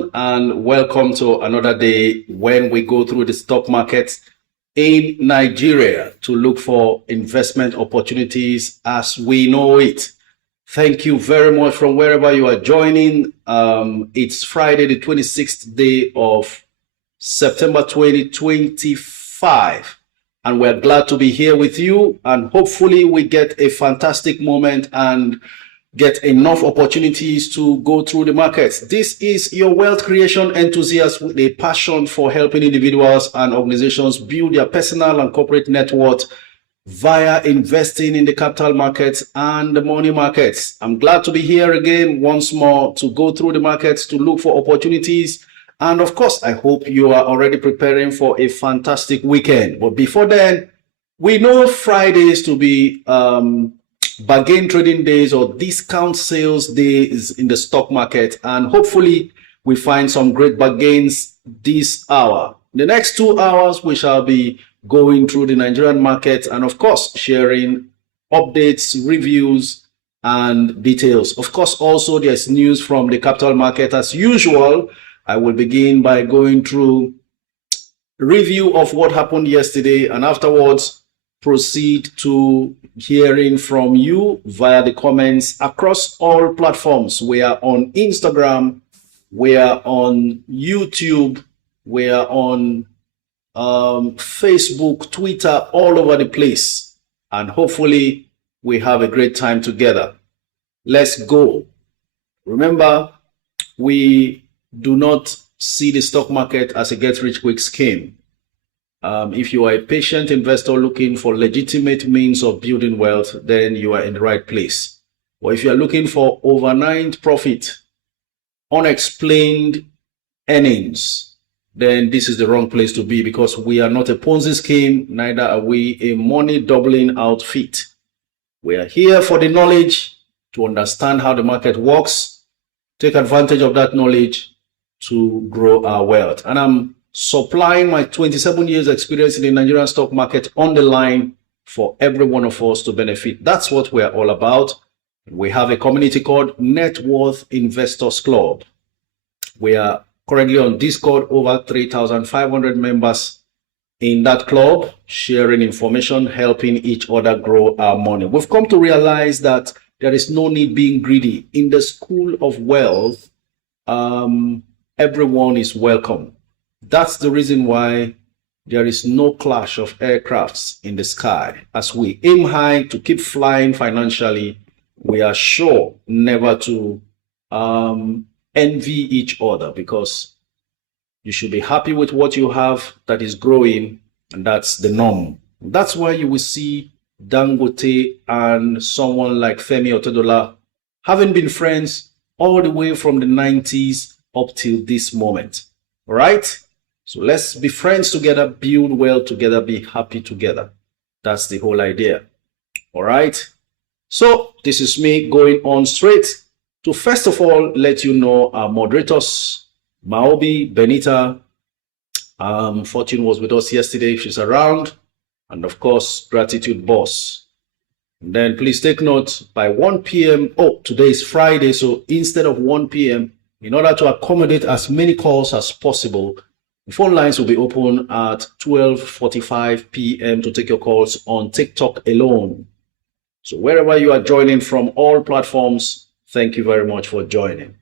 afternoon and welcome to another day when we go through the stock market in Nigeria to look for investment opportunities as we know it. Thank you very much from wherever you are joining. It's Friday, the 26th day of September 2025. And we're glad to be here with you. And hopefully we get a fantastic moment and get enough opportunities to go through the markets. This is your wealth creation enthusiast with a passion for helping individuals and organizations build their personal and corporate net worth via investing in the capital markets and the money markets. I'm glad to be here again once more to go through the markets, to look for opportunities. And of course, I hope you are already preparing for a fantastic weekend. But before then, we know Fridays to be bargain trading days or discount sales days in the stock market. And hopefully we find some great bargains this hour. The next 2 hours, we shall be going through the Nigerian market and of course, sharing updates, reviews, and details. Of course, also there's news from the capital market as usual. I will begin by going through review of what happened yesterday and afterwards proceed to hearing from you via the comments across all platforms. We are on Instagram, we are on YouTube, we are on Facebook, Twitter, all over the place. And hopefully we have a great time together. Let's go. Remember, we do not see the stock market as a get-rich-quick scheme. If you are a patient investor looking for legitimate means of building wealth, then you are in the right place. Or if you are looking for overnight profit, unexplained earnings, then this is the wrong place to be, because we are not a Ponzi scheme, neither are we a money doubling outfit. We are here for the knowledge, to understand how the market works, take advantage of that knowledge to grow our wealth. And I'm supplying my 27 years experience in the Nigerian stock market on the line for every one of us to benefit. That's what we're all about. We have a community called Net Worth Investors Club. We are currently on Discord, over 3,500 members in that club, sharing information, helping each other grow our money. We've come to realize that there is no need being greedy. In the school of wealth, everyone is welcome. That's the reason why there is no clash of aircrafts in the sky. As we aim high to keep flying financially, we are sure never to envy each other, because you should be happy with what you have that is growing, and that's the norm. That's why you will see Dangote and someone like Femi Otedola having been friends all the way from the 90s up till this moment. All right? So let's be friends together, build well together, be happy together. That's the whole idea. All right. So this is me going on straight to first of all let you know our moderators, Maobi, Benita. Fortune was with us yesterday. She's around. And of course, Gratitude Boss. And then please take note, by 1 p.m. Oh, today is Friday. So instead of 1 p.m., in order to accommodate as many calls as possible, the phone lines will be open at 12:45 p.m. to take your calls on TikTok alone. So wherever you are joining from, all platforms, thank you very much for joining.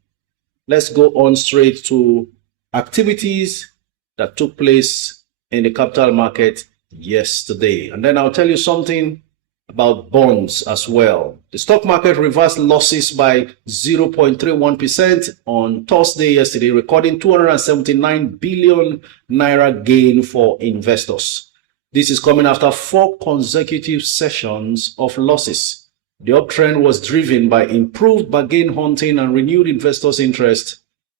Let's go on straight to activities that took place in the capital market yesterday. And then I'll tell you something about bonds as well. The stock market reversed losses by 0.31% on Thursday yesterday, recording 279 billion naira gain for investors. This is coming after 4 consecutive sessions of losses. The uptrend was driven by improved bargain hunting and renewed investors' interest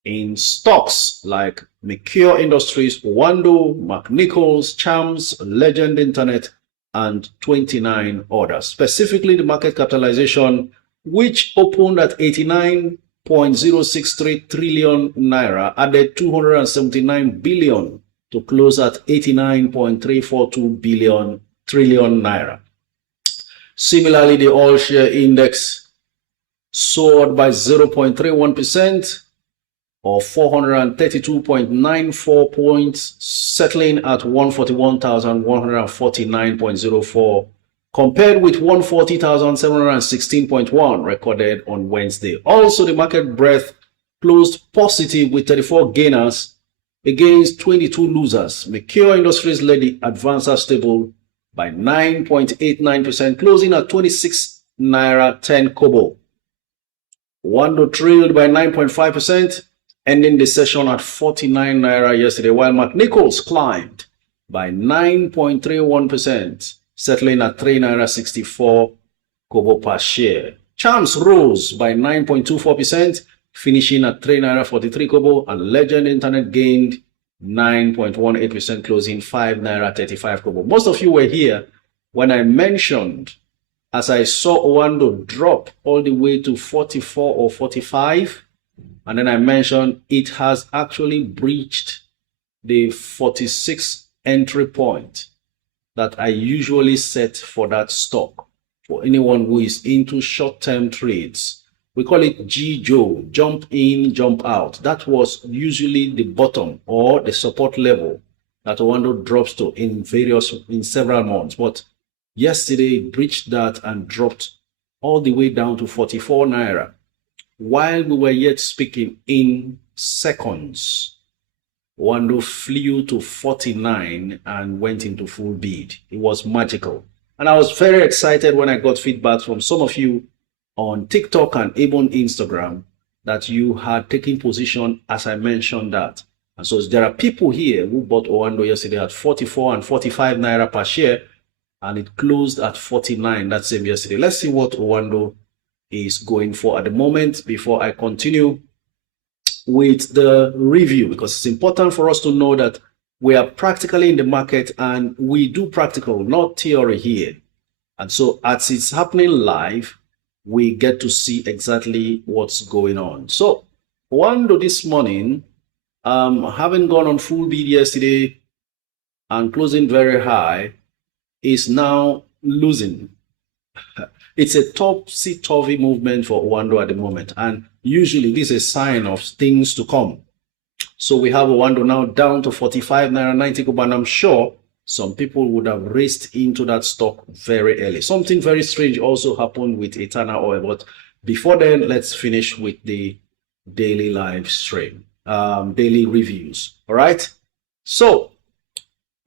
in stocks like Mercure Industries, Wando, McNichols, Chams, Legend Internet, and 29 others. Specifically, the market capitalization, which opened at 89.063 trillion naira, added 279 billion to close at 89.342 trillion naira. Similarly, the all share index soared by 0.31%, or 432.94 points, settling at 141,149.04, compared with 140,716.1 recorded on Wednesday. Also, the market breadth closed positive with 34 gainers against 22 losers. Mature Industries led the advancer stable by 9.89%, closing at 26 naira 10 kobo. Wando trailed by 9.5%, ending the session at 49 naira yesterday, while McNichols climbed by 9.31%, settling at 3 naira 64 kobo per share. Champs rose by 9.24%, finishing at 3 naira 43 kobo, and Legend Internet gained 9.18%, closing 5 naira 35 kobo. Most of you were here when I mentioned, as I saw Wando drop all the way to 44 or 45, and then I mentioned it has actually breached the 46 entry point that I usually set for that stock. For anyone who is into short-term trades, we call it GJO, jump in, jump out. That was usually the bottom or the support level that Wando drops to in several months. But yesterday it breached that and dropped all the way down to 44 naira. While we were yet speaking, in seconds, Wando flew to 49 and went into full bid. It was magical. And I was very excited when I got feedback from some of you on TikTok and even Instagram that you had taken position as I mentioned that. And so there are people here who bought Wando yesterday at 44 and 45 naira per share, and it closed at 49 that same yesterday. Let's see what Wando is going for at the moment before I continue with the review, because it's important for us to know that we are practically in the market and we do practical, not theory here. And so as it's happening live, we get to see exactly what's going on. So Wando this morning, having gone on full bid yesterday and closing very high, is now losing. It's a topsy-turvy movement for Wando at the moment, and usually this is a sign of things to come. So we have Wando now down to 45 naira 90 kobo, and I'm sure some people would have raced into that stock very early. Something very strange also happened with Eternal Oil, but before then, let's finish with the daily live stream, daily reviews. All right. So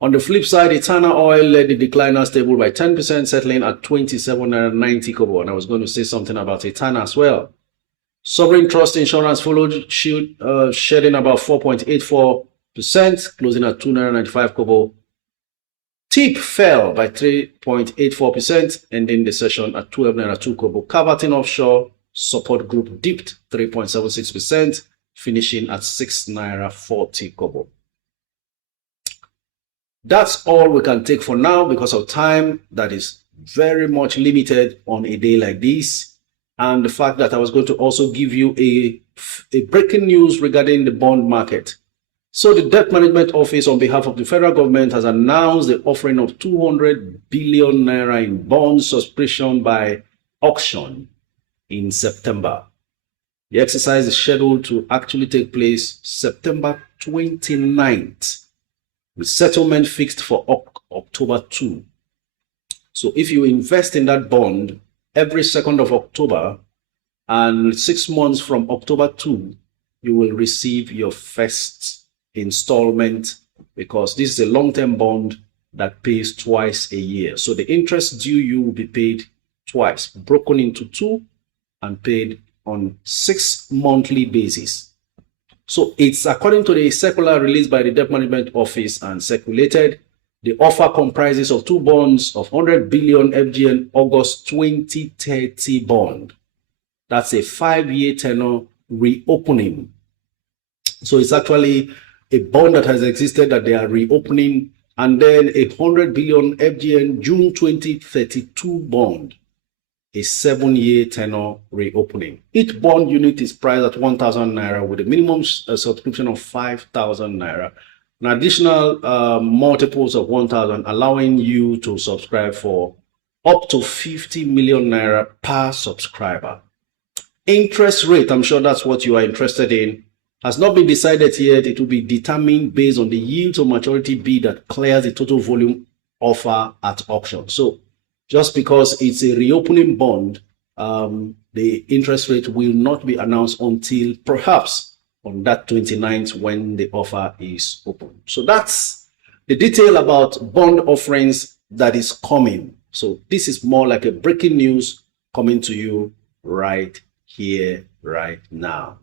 on the flip side, Eternal Oil led the decliner stable by 10%, settling at 27 naira 90 kobo. And I was going to say something about Eternal as well. Sovereign Trust Insurance followed, shedding about 4.84%, closing at 2 naira 95 kobo. TIP fell by 3.84%, ending the session at 12 naira 2 kobo. Caverton Offshore Support Group dipped 3.76%, finishing at 6 naira 40 kobo. That's all we can take for now because of time that is very much limited on a day like this, and the fact that I was going to also give you a breaking news regarding the bond market. So the Debt Management Office on behalf of the federal government has announced the offering of 200 billion naira in bond subscription by auction in September. The exercise is scheduled to actually take place September 29th. with settlement fixed for October 2. So if you invest in that bond every 2nd of October and 6 months from October 2, you will receive your first installment, because this is a long-term bond that pays twice a year. So the interest due you will be paid twice, broken into 2 and paid on 6 monthly basis. So it's according to the circular released by the Debt Management Office and circulated. The offer comprises of 2 bonds of 100 billion FGN August 2030 bond. That's a 5-year tenor reopening. So it's actually a bond that has existed that they are reopening, and then a 100 billion FGN June 2032 bond, a 7-year tenor reopening. Each bond unit is priced at 1,000 naira with a minimum subscription of 5,000 naira. An additional multiples of 1,000, allowing you to subscribe for up to 50 million naira per subscriber. Interest rate, I'm sure that's what you are interested in. Has not been decided yet. It will be determined based on the yield to maturity bid that clears the total volume offer at auction. So just because it's a reopening bond, the interest rate will not be announced until perhaps on that 29th when the offer is open. So that's the detail about bond offerings that is coming. So this is more like a breaking news coming to you right here, right now.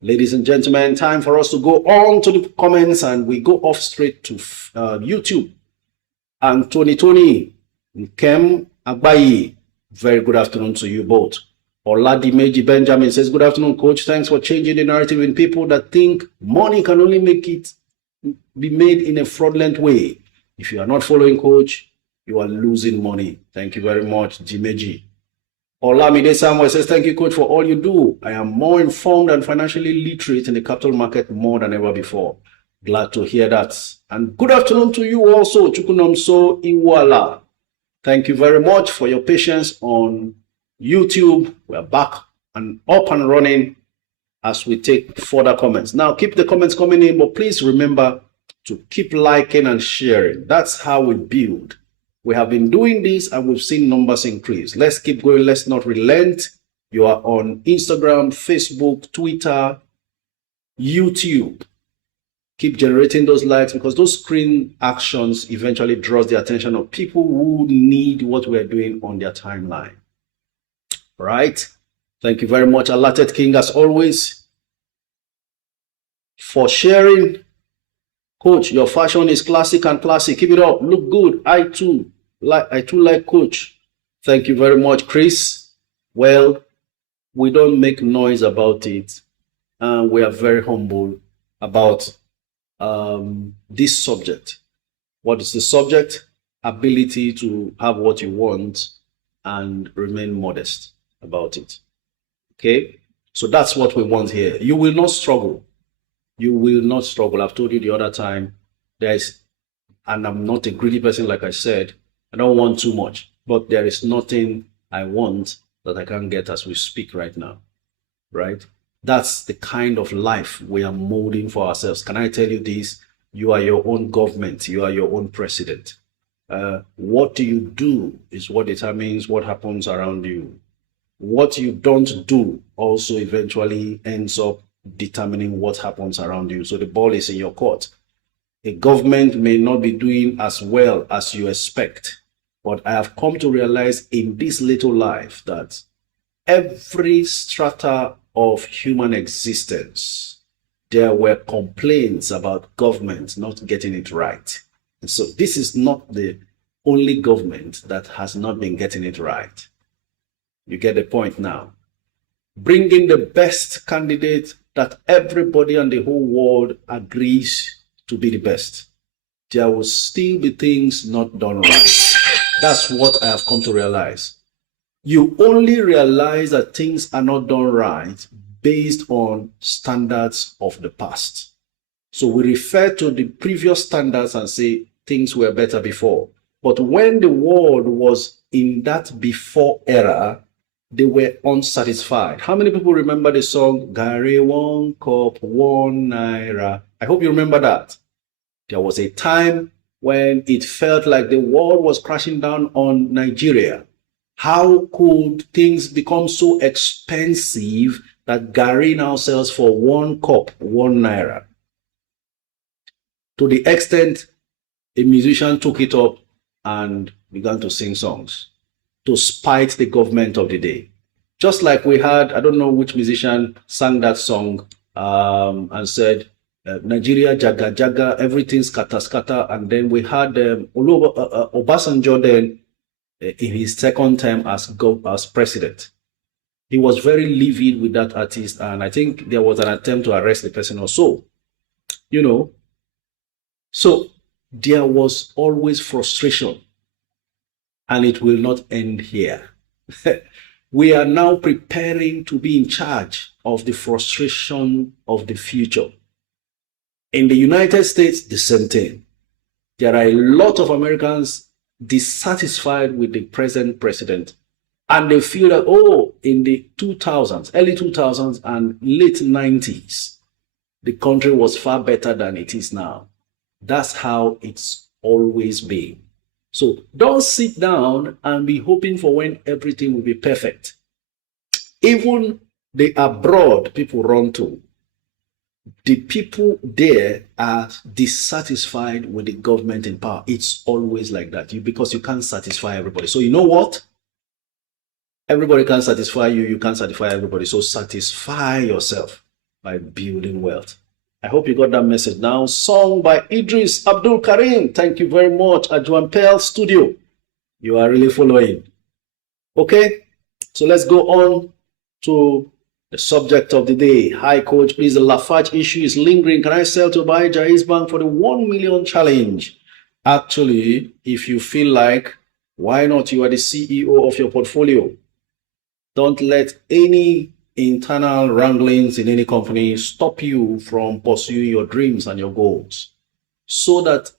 Ladies and gentlemen, time for us to go on to the comments, and we go off straight to YouTube. And Tony, Nkem Agbayi, very good afternoon to you both. Oladimeji Benjamin says, good afternoon, coach. Thanks for changing the narrative in people that think money can only be made in a fraudulent way. If you are not following coach, you are losing money. Thank you very much, Jimeji. Olamide Samuel says, thank you, coach, for all you do. I am more informed and financially literate in the capital market more than ever before. Glad to hear that. And good afternoon to you also, Chukunomso Iwala. Thank you very much for your patience on YouTube. We're back and up and running as we take further comments. Now, keep the comments coming in, but please remember to keep liking and sharing. That's how we build. We have been doing this and we've seen numbers increase. Let's keep going. Let's not relent. You are on Instagram, Facebook, Twitter, YouTube. Keep generating those likes, because those screen actions eventually draws the attention of people who need what we're doing on their timeline. All right. Thank you very much, Alated King, as always, for sharing. Coach, your fashion is classic and classy. Keep it up. Look good. I too like coach. Thank you very much, Chris. Well, we don't make noise about it. And we are very humble about this subject. What is the subject? Ability to have what you want and remain modest about it. Okay? So that's what we want here. You will not struggle. You will not struggle. I've told you the other time, and I'm not a greedy person, like I said. I don't want too much, but there is nothing I want that I can't get as we speak right now, right? That's the kind of life we are molding for ourselves. Can I tell you this? You are your own government. You are your own president. What you do is what determines what happens around you. What you don't do also eventually ends up determining what happens around you. So the ball is in your court. A government may not be doing as well as you expect, but I have come to realize in this little life that every strata of human existence, there were complaints about government not getting it right. And so this is not the only government that has not been getting it right. You get the point now. Bringing the best candidate that everybody in the whole world agrees to be the best. There will still be things not done right. That's what I have come to realize. You only realize that things are not done right based on standards of the past. So we refer to the previous standards and say things were better before. But when the world was in that before era, they were unsatisfied. How many people remember the song, Gary 1 cup, 1 naira? I hope you remember that. There was a time when it felt like the world was crashing down on Nigeria. How could things become so expensive that Gary now sells for 1 cup, 1 naira? To the extent a musician took it up and began to sing songs to spite the government of the day. Just like we had, I don't know which musician sang that song and said, Nigeria, jaga, jaga, everything's scatter, scatter. And then we had Obasanjo then in his second term as president. He was very livid with that artist, and I think there was an attempt to arrest the person or so. You know, so there was always frustration, and it will not end here. We are now preparing to be in charge of the frustration of the future. In the United States, the same thing. There are a lot of Americans dissatisfied with the present president, and they feel that, oh, in the 2000s, early 2000s and late 90s, the country was far better than it is now. That's how it's always been. So don't sit down and be hoping for when everything will be perfect. Even the abroad people run to, the people there are dissatisfied with the government in power. It's always like that, because you can't satisfy everybody. So you know what? Everybody can't satisfy you. You can't satisfy everybody. So satisfy yourself by building wealth. I hope you got that message now. Song by Idris Abdul Karim. Thank you very much at Juan Pel Studio. You are really following. Okay, so let's go on to the subject of the day. Hi, coach. Please, the Lafarge issue is lingering. Can I sell to buy Jaiz Bank for the 1 million challenge? Actually, if you feel like, why not? You are the CEO of your portfolio. Don't let any internal wranglings in any company stop you from pursuing your dreams and your goals, so that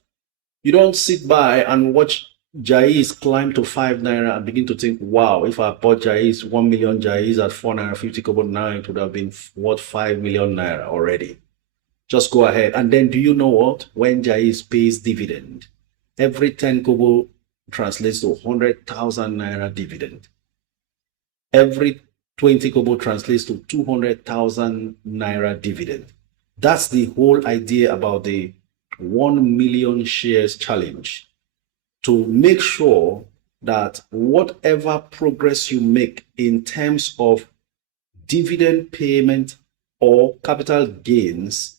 you don't sit by and watch Jaiz climb to 5 naira and begin to think, wow, if I bought Jaiz 1 million Jaiz at 4 naira 50 kobo now, it would have been worth 5 million naira already. Just go ahead. And then, do you know what? When Jaiz pays dividend, every 10 kobo translates to 100,000 naira dividend. Every 20 kobo translates to 200,000 naira dividend. That's the whole idea about the 1 million shares challenge, to make sure that whatever progress you make in terms of dividend payment or capital gains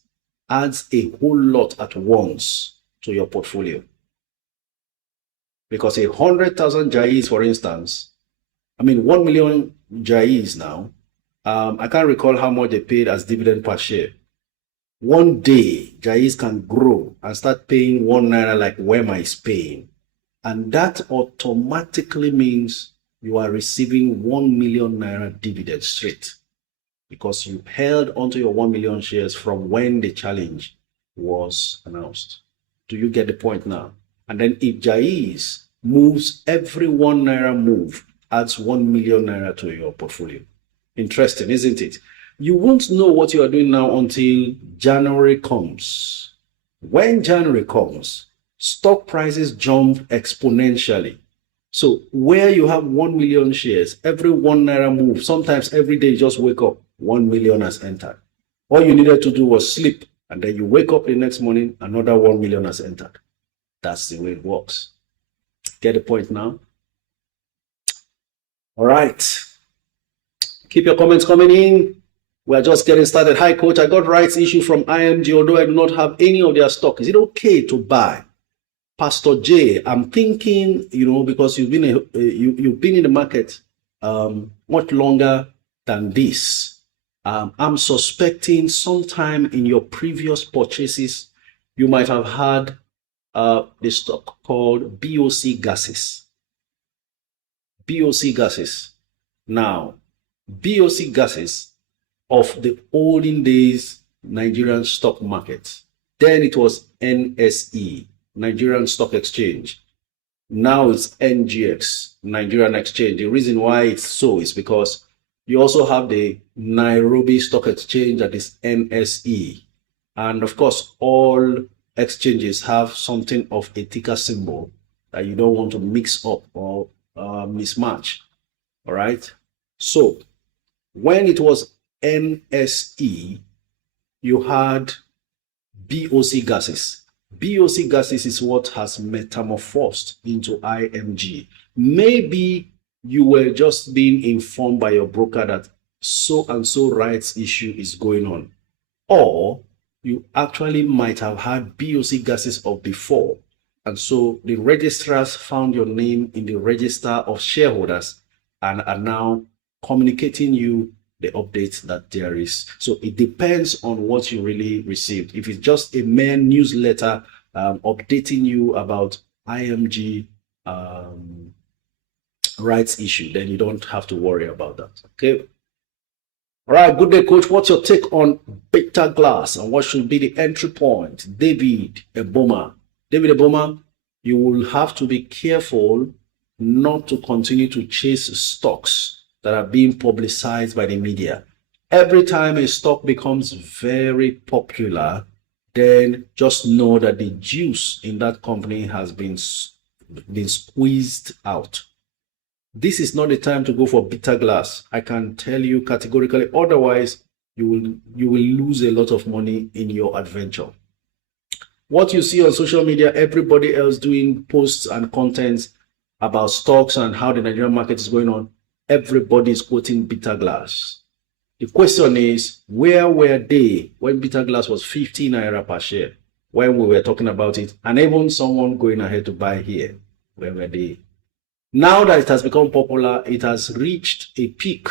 adds a whole lot at once to your portfolio. Because 100,000 Jaiz, for instance, 1 million Jaiz now, I can't recall how much they paid as dividend per share. One day, Jaiz can grow and start paying 1 naira like Wema is paying. And that automatically means you are receiving 1 million naira dividend straight, because you held onto your 1 million shares from when the challenge was announced. Do you get the point now? And then if Jaiz moves, every 1 naira move adds 1 million naira to your portfolio. Interesting, isn't it? You won't know what you are doing now until January comes. When January comes, stock prices jump exponentially. So where you have 1 million shares, every 1 naira move, sometimes every day you just wake up, 1 million has entered. All you needed to do was sleep, and then you wake up the next morning, another 1 million has entered. That's the way it works. Get the point now? All right. Keep your comments coming in. We're just getting started. Hi, coach. I got rights issue from IMG, although I do not have any of their stock. Is it okay to buy? Pastor J, I'm thinking, because you've been in the market much longer than this. I'm suspecting sometime in your previous purchases, you might have had the stock called BOC gases. BOC gases. Now, BOC gases of the olden days Nigerian stock market. Then it was NSE, Nigerian Stock Exchange. Now it's NGX, Nigerian Exchange. The reason why it's so is because you also have the Nairobi Stock Exchange, that is NSE. And of course, all exchanges have something of a ticker symbol that you don't want to mix up or mismatch. All right. So when it was NSE, you had BOC gases. BOC gases is what has metamorphosed into IMG. Maybe you were just being informed by your broker that so and so rights issue is going on, or you actually might have had BOC gases of before, and so the registrars found your name in the register of shareholders and are now communicating you the updates that there is. So it depends on what you really received. If it's just a mere newsletter updating you about IMG rights issue, then you don't have to worry about that. Okay. All right. Good day, coach. What's your take on beta glass and what should be the entry point? David Eboma. David Eboma, you will have to be careful not to continue to chase stocks that are being publicized by the media. Every time a stock becomes very popular, then just know that the juice in that company has been squeezed out. This is not the time to go for bitter glass. I can tell you categorically, otherwise you will lose a lot of money in your adventure. What you see on social media, everybody else doing posts and contents about stocks and how the Nigerian market is going on, everybody is quoting bitter glass. The question is, where were they when bitter glass was 15 naira per share, when we were talking about it, and even someone going ahead to buy here? Where were they? Now that it has become popular, it has reached a peak,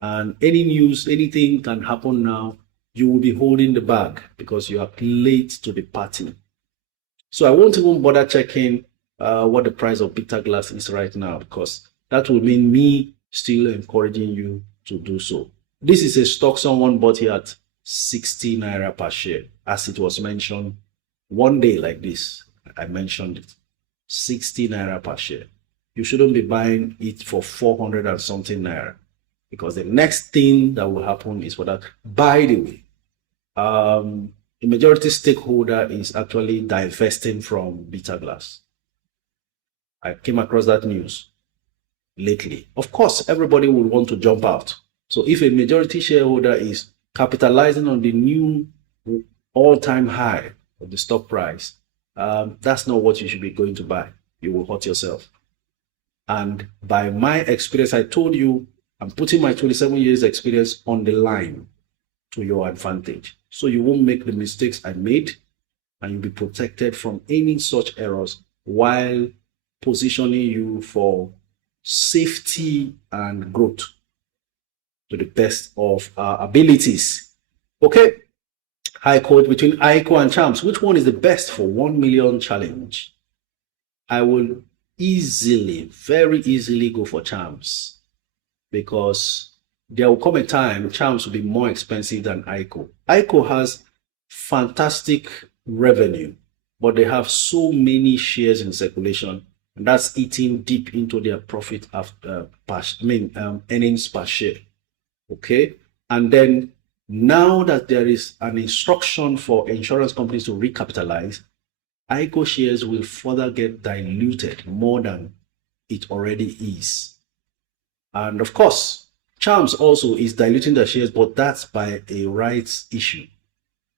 and any news, anything can happen now. You will be holding the bag because you are late to the party. So I won't even bother checking what the price of bitter glass is right now, because that will mean me still encouraging you to do so. This is a stock someone bought here at 60 naira per share, as it was mentioned one day like this. I mentioned it, 60 naira per share. You shouldn't be buying it for 400 and something naira, because the next thing that will happen is for that. By the way, the majority stakeholder is actually divesting from bitter glass. I came across that news lately. Of course, everybody will want to jump out. So if a majority shareholder is capitalizing on the new all-time high of the stock price, that's not what you should be going to buy. You will hurt yourself. And by my experience, I told you, I'm putting my 27 years experience on the line to your advantage. So you won't make the mistakes I made, and you'll be protected from any such errors while positioning you for safety and growth to the best of our abilities. Okay. High quote between ICO and Champs. Which one is the best for 1 million challenge? I will very easily go for Champs, because there will come a time Champs will be more expensive than ICO. ICO has fantastic revenue, but they have so many shares in circulation, and that's eating deep into their profit after earnings per share. Okay, and then now that there is an instruction for insurance companies to recapitalize, ICO shares will further get diluted more than it already is. And of course, Champs also is diluting their shares, but that's by a rights issue.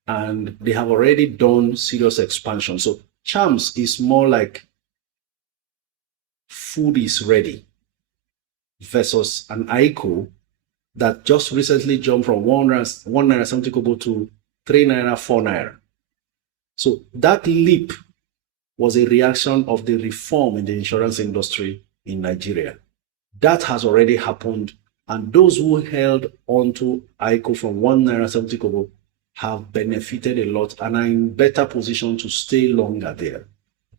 And they have already done serious expansion. So Champs is more like food is ready versus an ICO that just recently jumped from 1 naira something kobo to 3 naira, 4 naira. So that leap was a reaction of the reform in the insurance industry in Nigeria. That has already happened, and those who held onto ICO from 1 naira 70 kobo have benefited a lot and are in better position to stay longer there.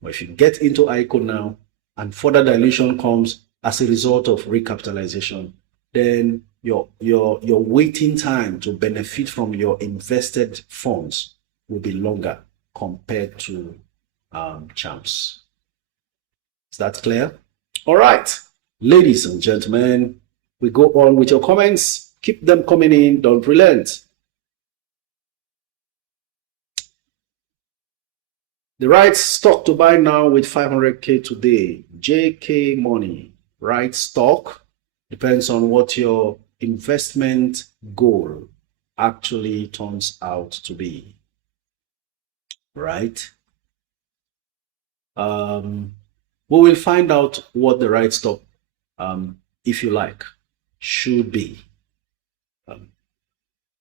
But if you get into ICO now and further dilution comes as a result of recapitalization, then your waiting time to benefit from your invested funds will be longer compared to Champs. Is that clear? All right, ladies and gentlemen, we go on with your comments. Keep them coming in. Don't relent. The right stock to buy now with 500K today. JK Money. Right stock depends on what your investment goal actually turns out to be. Right? We will find out what the right stock, if you like, should be.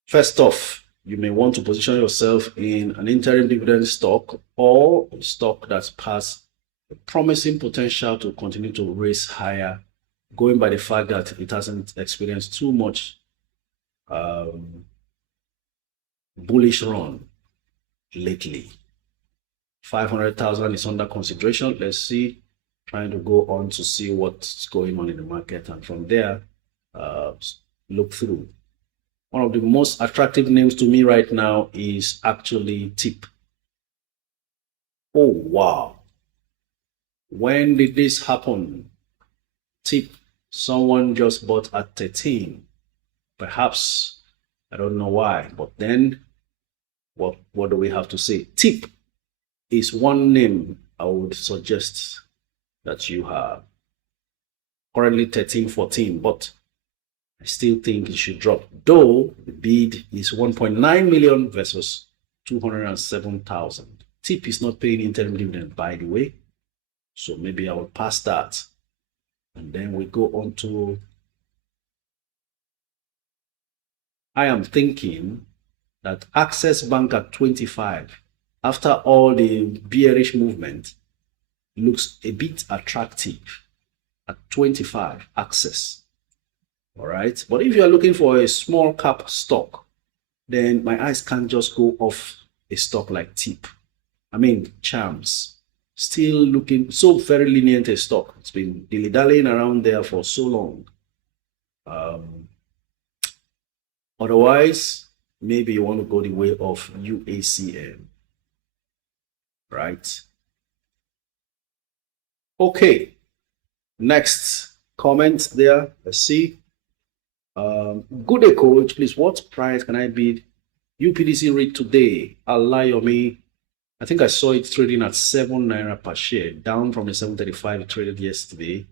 First off, you may want to position yourself in an interim dividend stock or a stock that's past a promising potential to continue to raise higher, going by the fact that it hasn't experienced too much bullish run lately. 500,000 is under consideration. Let's see, trying to go on to see what's going on in the market, and from there look through. One of the most attractive names to me right now is actually TIP. Oh wow, when did this happen? TIP, someone just bought at 13. Perhaps I don't know why, but then what do we have to say? Tip is one name I would suggest that you have. Currently 13.14, but I still think it should drop. Though the bid is 1.9 million versus 207,000. Tip is not paying interim dividend, by the way. So maybe I will pass that. And then we go on to, I am thinking that Access Bank at 25, after all the bearish movement, looks a bit attractive at 25, Access. All right. But if you are looking for a small cap stock, then my eyes can't just go off a stock like Tip. I mean, Charms. Still looking so very lenient a stock. It's been dilly-dallying around there for so long. Otherwise, maybe you want to go the way of UACM. Right? Okay. Next comment there. Let's see. Good day, coach. Please, what price can I bid UPDC rate today? Alayomi. I think I saw it trading at 7 naira per share, down from the 7.35 it traded yesterday,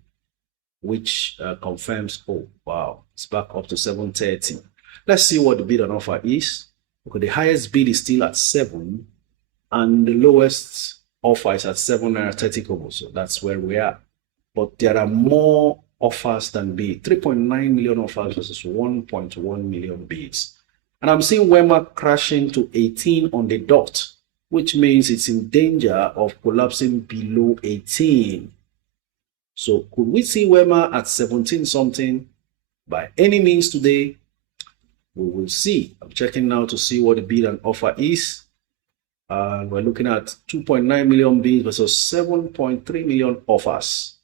which confirms, oh, wow, it's back up to 7.30. Let's see what the bid and offer is. Okay, the highest bid is still at 7, and the lowest offer is at 7 naira 30 kobo. So that's where we are. But there are more offers than bid. 3.9 million offers versus 1.1 million bids. And I'm seeing Wema crashing to 18 on the dot, which means it's in danger of collapsing below 18. So could we see Wema at 17 something by any means today? We will see. I'm checking now to see what the bid and offer is. We're looking at 2.9 million bids versus 7.3 million offers.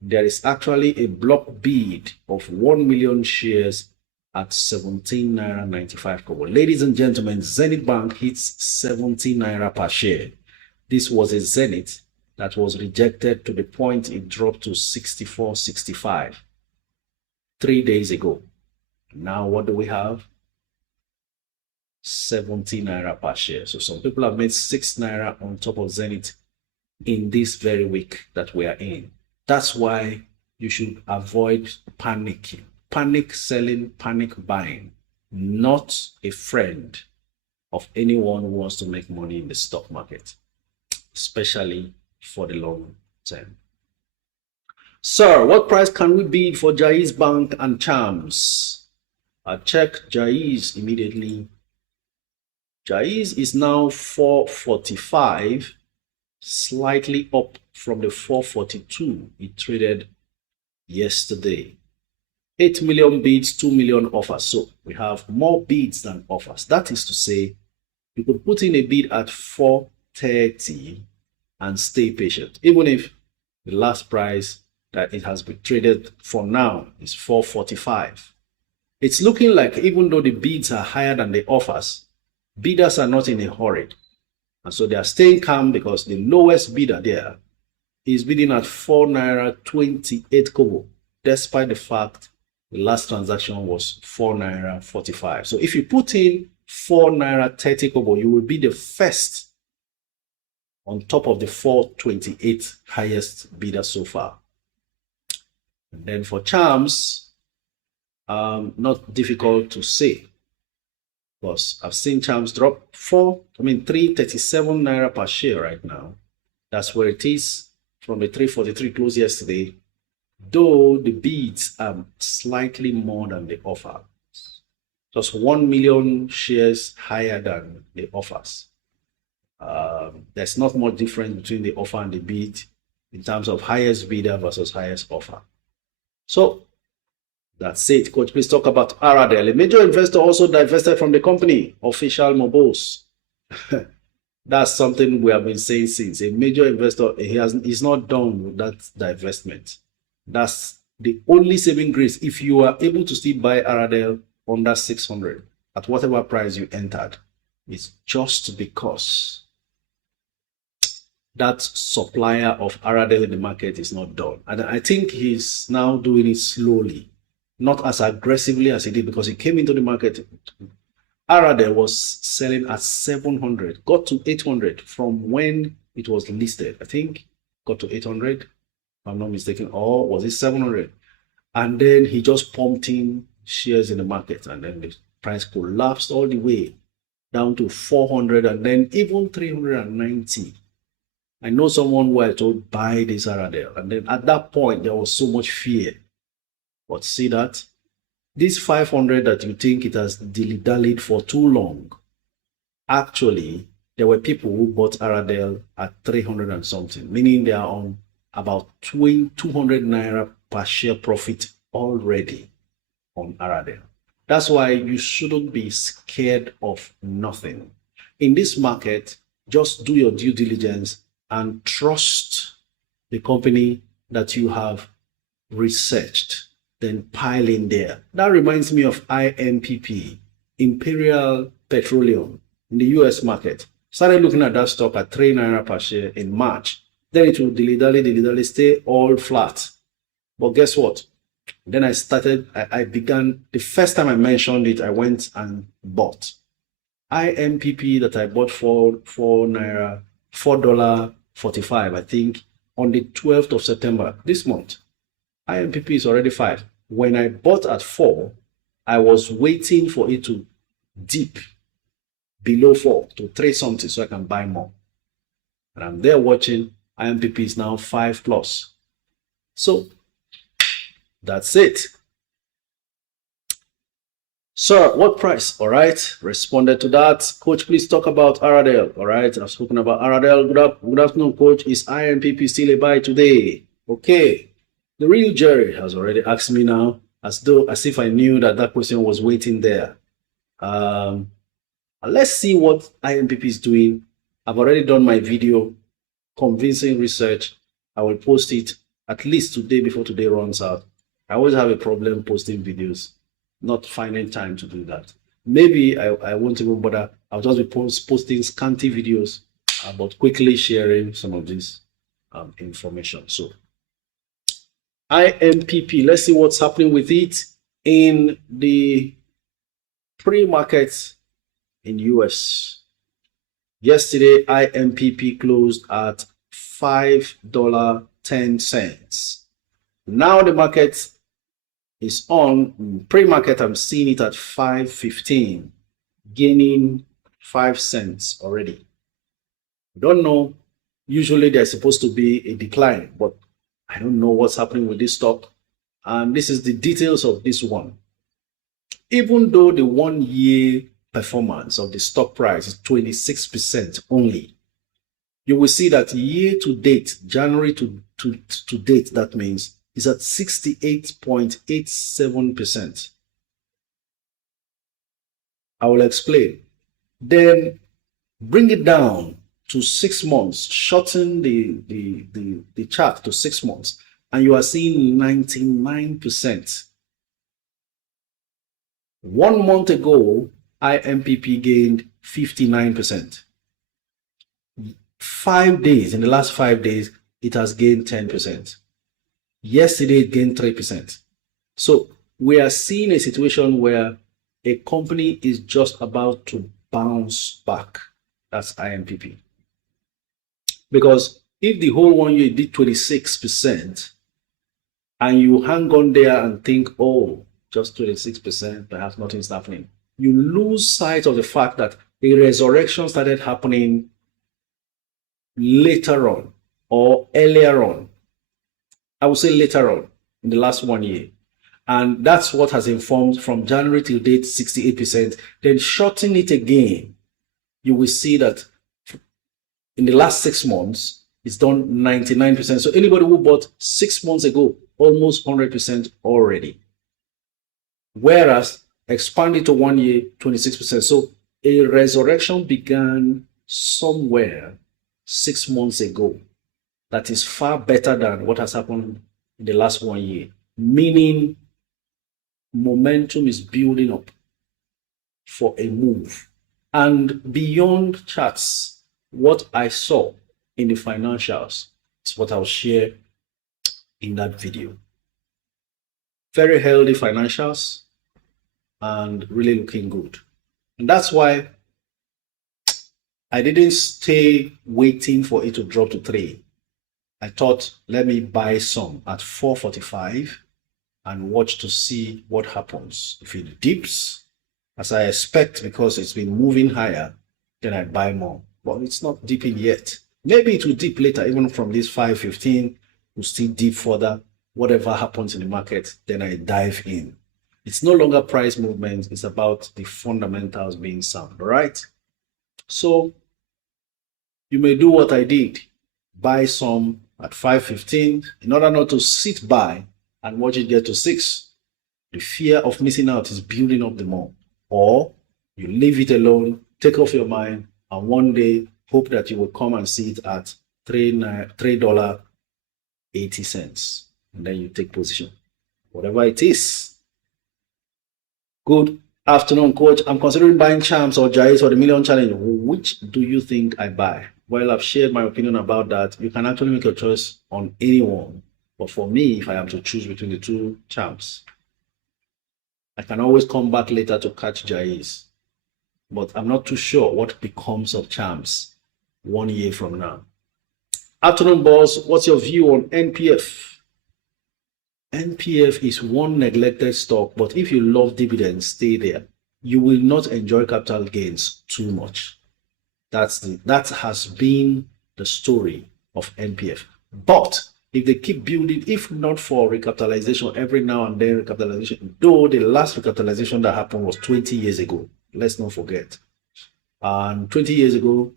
There is actually a block bid of 1 million shares at 17 naira 95 kobo. Ladies and gentlemen, Zenith Bank hits 17 naira per share. This was a Zenith that was rejected to the point it dropped to 64.65 3 days ago. Now what do we have? 17 naira per share. So some people have made 6 naira on top of Zenith in this very week that we are in. That's why you should avoid panicking. Panic selling, panic buying, not a friend of anyone who wants to make money in the stock market, especially for the long term. Sir, what price can we bid for Jaiz Bank and Charms? I check Jaiz immediately. Jaiz is now 445, slightly up from the 442 it traded yesterday. 8 million bids, 2 million offers. So we have more bids than offers. That is to say, you could put in a bid at 430 and stay patient. Even if the last price that it has been traded for now is 445. It's looking like even though the bids are higher than the offers, bidders are not in a hurry. And so they are staying calm because the lowest bidder there is bidding at 4 naira 28 kobo, despite the fact the last transaction was 4 naira 45. So if you put in 4 naira 30 kobo, you will be the first on top of the 428 highest bidder so far. And then for Charms, not difficult to say, because I've seen Charms drop 337 naira per share right now. That's where it is from the 343 close yesterday. Though the bids are slightly more than the offer, just 1 million shares higher than the offers. There's not much difference between the offer and the bid in terms of highest bidder versus highest offer. So that's it, coach. Please talk about Aradel. A major investor also divested from the company, official Mobos. That's something we have been saying since. A major investor, he's not done with that divestment. That's the only saving grace. If you are able to still buy Aradel under 600 at whatever price you entered, it's just because that supplier of Aradel in the market is not done. And I think he's now doing it slowly, not as aggressively as he did, because he came into the market Aradel was selling at 700, got to 800 from when it was listed. I think got to 800, if I'm not mistaken, or was it 700? And then he just pumped in shares in the market, and then the price collapsed all the way down to 400 and then even 390. I know someone who I told buy this Aradel, and then at that point there was so much fear. But see that this 500 that you think it has dilly-dallied for too long, actually there were people who bought Aradel at 300 and something, meaning they are on about 200 naira per share profit already on Aradel. That's why you shouldn't be scared of nothing. In this market, just do your due diligence and trust the company that you have researched, then pile in there. That reminds me of IMPP, Imperial Petroleum, in the US market. Started looking at that stock at 3 naira per share in March. Then it will dilly-dally, stay all flat. But guess what? Then I began, the first time I mentioned it, I went and bought. IMPP that I bought for $4.45, I think, on the 12th of September, this month. IMPP is already 5. When I bought at 4, I was waiting for it to dip below 4 to 3 something so I can buy more. And I'm there watching. IMPP is now 5 plus. So that's it. Sir, what price? All right, responded to that. Coach, please talk about Aradel. All right, I've spoken about Aradel. Good afternoon, Coach. Is IMPP still a buy today? Okay. The real Jerry has already asked me now, as if I knew that question was waiting there. Let's see what IMPP is doing. I've already done my video, convincing research. I will post it at least today before today runs out. I always have a problem posting videos, not finding time to do that. Maybe I won't even bother. I'll just be posting scanty videos, but quickly sharing some of this information. So IMPP, let's see what's happening with it in the pre-market in US. Yesterday, IMPP closed at $5.10. Now the market is on pre-market. I'm seeing it at 5.15, gaining 5 cents already. Don't know. Usually there's supposed to be a decline, but I don't know what's happening with this stock. And this is the details of this one. Even though the 1 year performance of the stock price is 26% only, you will see that year to date, January to date, that means is at 68.87%. I will explain. Then bring it down to 6 months, shorten the chart to 6 months, and you are seeing 99%. 1 month ago, IMPP gained 59%. 5 days, in the last 5 days, it has gained 10%. Yesterday, it gained 3%. So we are seeing a situation where a company is just about to bounce back. That's IMPP. Because if the whole 1 year did 26% and you hang on there and think, oh, just 26%, perhaps nothing's happening, you lose sight of the fact that a resurrection started happening later on or earlier on. I would say later on in the last 1 year. And that's what has informed from January till date 68%. Then shorten it again, you will see that in the last 6 months, it's done 99%. So anybody who bought 6 months ago, almost 100% already. Whereas expanded to 1 year, 26%. So a resurrection began somewhere 6 months ago. That is far better than what has happened in the last 1 year. Meaning momentum is building up for a move. And beyond charts, what I saw in the financials is what I'll share in that video. Very healthy financials and really looking good. And that's why I didn't stay waiting for it to drop to 3. I thought, let me buy some at 4.45 and watch to see what happens. If it dips, as I expect, because it's been moving higher, then I buy more. But it's not dipping yet. Maybe it will dip later, even from this 5.15, will still dip further. Whatever happens in the market, then I dive in. It's no longer price movement. It's about the fundamentals being sound, right? So you may do what I did. Buy some at 5.15 in order not to sit by and watch it get to 6. The fear of missing out is building up the more. Or you leave it alone, take off your mind, and one day hope that you will come and see it at $3.80. And then you take position. Whatever it is. Good afternoon, coach. I'm considering buying Champs or Jais or the Million Challenge. Which do you think I buy? Well, I've shared my opinion about that. You can actually make a choice on any one. But for me, if I am to choose between the 2 Champs, I can always come back later to catch Jais. But I'm not too sure what becomes of Champs 1 year from now. Afternoon, boss. What's your view on NPF? NPF is one neglected stock, but if you love dividends, stay there. You will not enjoy capital gains too much. That has been the story of NPF. But if they keep building, if not for recapitalization every now and then, recapitalization, though the last recapitalization that happened was 20 years ago, let's not forget. And 20 years ago,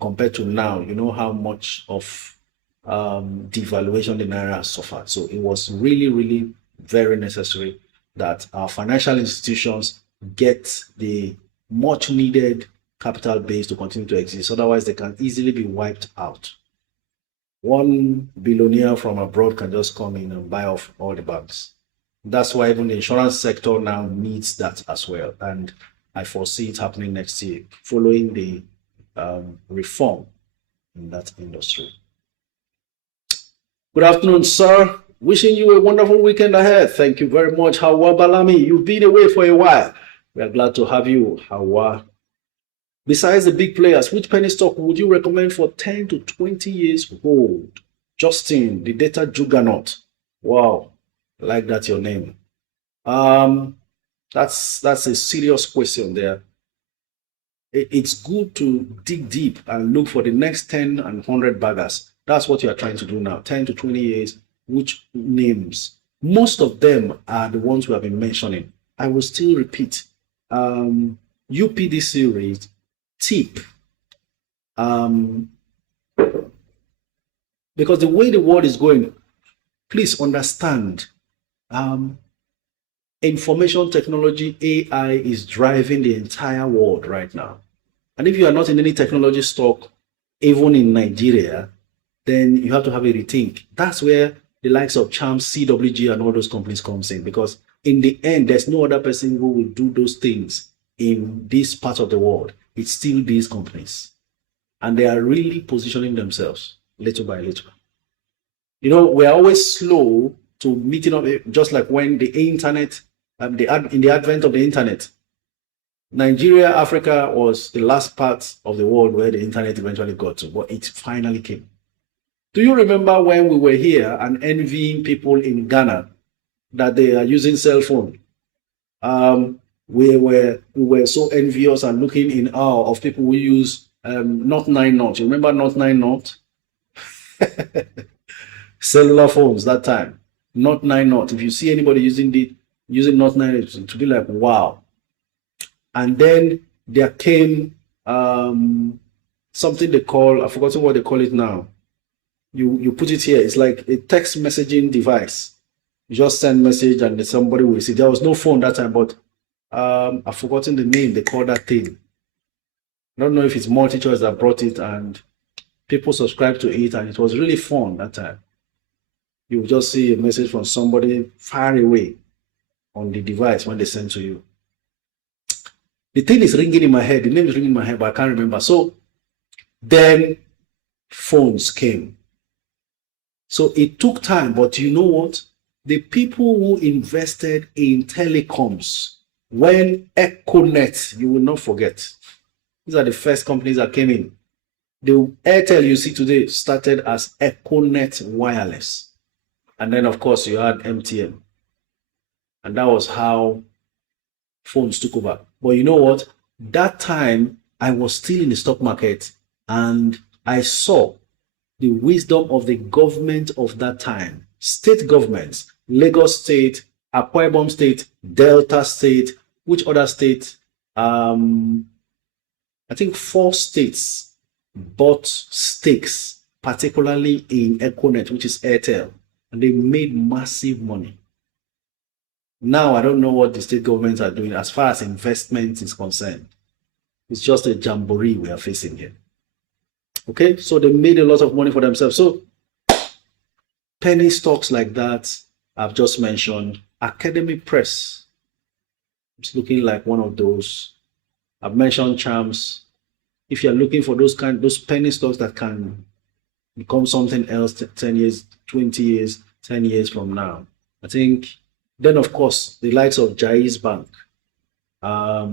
compared to now, you know how much of devaluation the Naira has suffered. So it was really, really very necessary that our financial institutions get the much needed capital base to continue to exist. Otherwise, they can easily be wiped out. One billionaire from abroad can just come in and buy off all the banks. That's why even the insurance sector now needs that as well. And I foresee it happening next year, following the reform in that industry. Good afternoon, sir. Wishing you a wonderful weekend ahead. Thank you very much, Hawa Balami. You've been away for a while. We are glad to have you, Hawa. Besides the big players, which penny stock would you recommend for 10 to 20 years hold? Justin, the data juggernaut. Wow, I like that your name. That's a serious question there. It's good to dig deep and look for the next 10 and 100 baggers. That's what you are trying to do now. 10 to 20 years, which names? Most of them are the ones we have been mentioning. I will still repeat. UPDC rate, TIP. Because the way the world is going, please understand, information technology, AI is driving the entire world right now. And if you are not in any technology stock, even in Nigeria, then you have to have a rethink. That's where the likes of Champs, CWG, and all those companies comes in, because in the end, there's no other person who will do those things in this part of the world. It's still these companies. And they are really positioning themselves little by little. You know, we're always slow to meeting up, just like when the internet, in the advent of the internet, Nigeria, Africa was the last part of the world where the internet eventually got to, but it finally came. Do you remember when we were here and envying people in Ghana that they are using cell phone? We were so envious and looking in awe of people who use Not 9 Not. You remember Not 9 Not? Cellular phones that time. Not 9 Not. If you see anybody using Not 9 Not, to be like, wow. And then there came something they call, I've forgotten what they call it now. You put it here. It's like a text messaging device. You just send message and somebody will see. There was no phone that time, but I've forgotten the name they call that thing. I don't know if it's MultiChoice that brought it and people subscribed to it, and it was really fun that time. You will just see a message from somebody far away on the device when they send to you. The thing is ringing in my head. The name is ringing in my head, but I can't remember. So then phones came. So it took time, but you know what? The people who invested in telecoms When Econet, you will not forget, these are the first companies that came in. The Airtel you see today started as Econet Wireless. And then, of course, you had MTN. And that was how phones took over. But you know what? That time, I was still in the stock market and I saw the wisdom of the government of that time. State governments, Lagos State, Akwa Ibom State, Delta State, which other state? I think 4 states bought stakes, particularly in Econet, which is Airtel, and they made massive money. Now, I don't know what the state governments are doing as far as investment is concerned. It's just a jamboree we are facing here. Okay, so they made a lot of money for themselves. So, penny stocks like that, I've just mentioned. Academy Press, it's looking like one of those. I've mentioned Charms. If you're looking for those penny stocks that can become something else 10 years, 20 years, 10 years from now, I think. Then, of course, the likes of Jai's Bank. I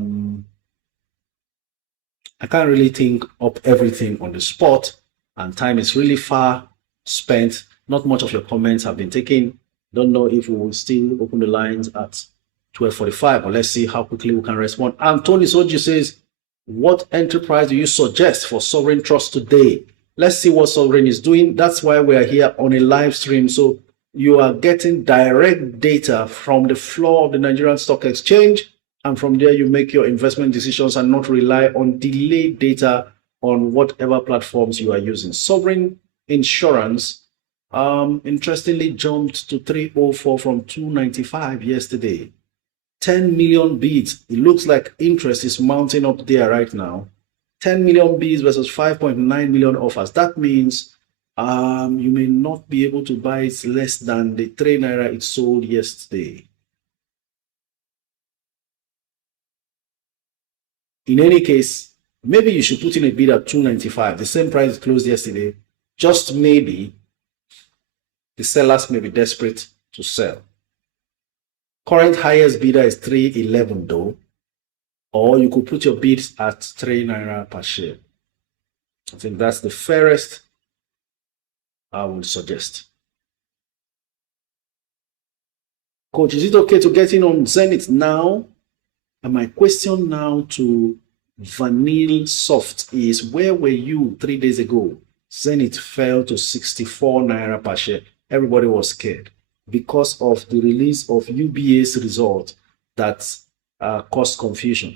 can't really think up everything on the spot, and time is really far spent. Not much of your comments have been taken. Don't know if we will still open the lines at 12:45, but let's see how quickly we can respond. And Tony Soji says, what enterprise do you suggest for Sovereign Trust today? Let's see what Sovereign is doing. That's why we are here on a live stream. So you are getting direct data from the floor of the Nigerian Stock Exchange. And from there, you make your investment decisions and not rely on delayed data on whatever platforms you are using. Sovereign Insurance, interestingly, jumped to 304 from 295 yesterday. 10 million bids. It looks like interest is mounting up there right now. 10 million bids versus 5.9 million offers. That means you may not be able to buy it less than the 3 naira it sold yesterday. In any case, maybe you should put in a bid at 295, the same price it closed yesterday. Just maybe the sellers may be desperate to sell. Current highest bidder is 311 though, or you could put your bids at 3 naira per share. I think that's the fairest I would suggest. Coach, is it okay to get in on Zenith now? And my question now to Vanille Soft is, where were you 3 days ago? Zenith fell to 64 naira per share. Everybody was scared because of the release of UBA's result that caused confusion.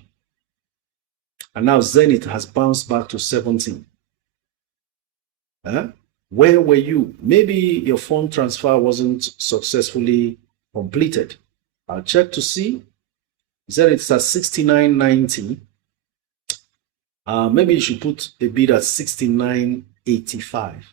And now Zenith has bounced back to 17. Where were you? Maybe your fund transfer wasn't successfully completed. I'll check to see. Zenith is at 69.90. Maybe you should put a bid at 69.85.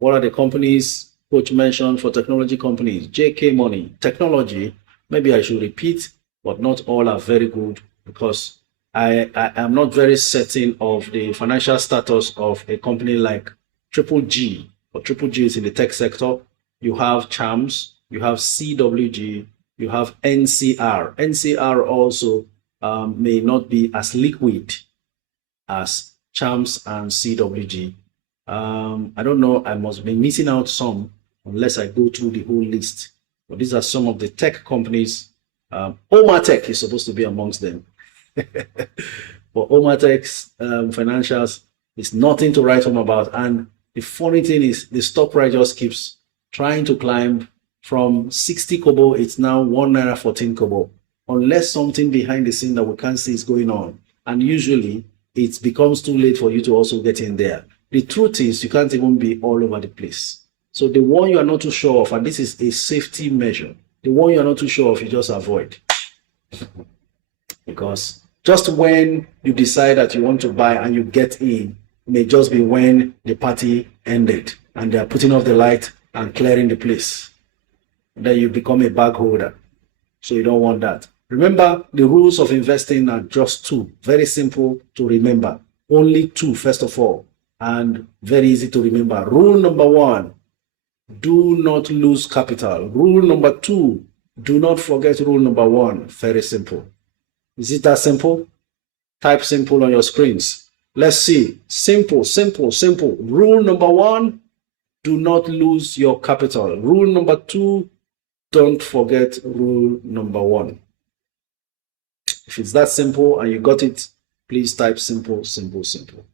What are the companies Coach mentioned for technology companies? JK Money, technology. Maybe I should repeat, but not all are very good because I am not very certain of the financial status of a company like Triple G. Or Triple G is in the tech sector. You have Charms, you have CWG, you have NCR. NCR also may not be as liquid as Charms and CWG. I don't know, I must be missing out some unless I go through the whole list. But these are some of the tech companies. Omatech is supposed to be amongst them. But Omatech's financials is nothing to write home about. And the funny thing is, the stock price just keeps trying to climb from 60 kobo. It's now 1 naira 14 kobo. Unless something behind the scene that we can't see is going on. And usually, it becomes too late for you to also get in there. The truth is, you can't even be all over the place. So the one you are not too sure of, and this is a safety measure, the one you are not too sure of, you just avoid. Because just when you decide that you want to buy and you get in, may just be when the party ended and they are putting off the light and clearing the place. Then you become a bag holder. So you don't want that. Remember, the rules of investing are just 2. Very simple to remember. Only 2, first of all, and very easy to remember. Rule number 1, do not lose capital. Rule number 2, Do not forget rule number 1. Very simple. Is it that simple? Type simple on your screens. Let's see. Simple, simple, simple. Rule number 1, do not lose your capital. Rule number 2, don't forget rule number 1. If it's that simple and you got it, please type simple, simple, simple.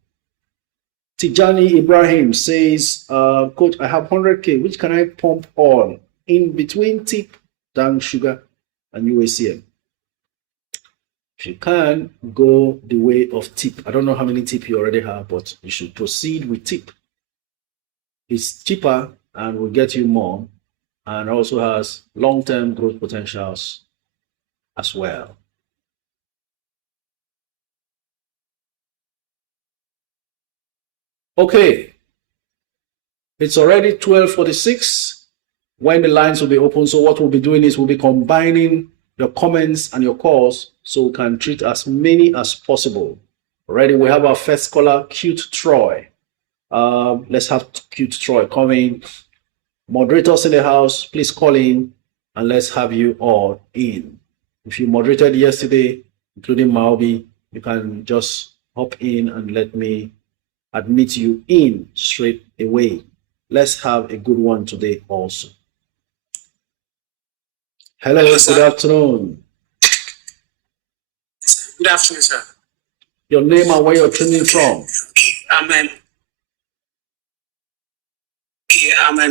Tijani Ibrahim says, Coach, I have 100K. Which can I pump on in between tip, down sugar, and UACM? If you can, go the way of tip. I don't know how many tip you already have, but you should proceed with tip. It's cheaper and will get you more, and also has long-term growth potentials as well. Okay, it's already 12:46 when the lines will be open. So what we'll be doing is we'll be combining your comments and your calls so we can treat as many as possible. Already, we have our first caller, Cute Troy. Let's have Cute Troy coming. Moderators in the house, please call in and let's have you all in. If you moderated yesterday, including Maobi, you can just hop in and let me admit you in straight away. Let's have a good one today also. Hello, good afternoon. Good afternoon, sir. Your name and where you're tuning from? I'm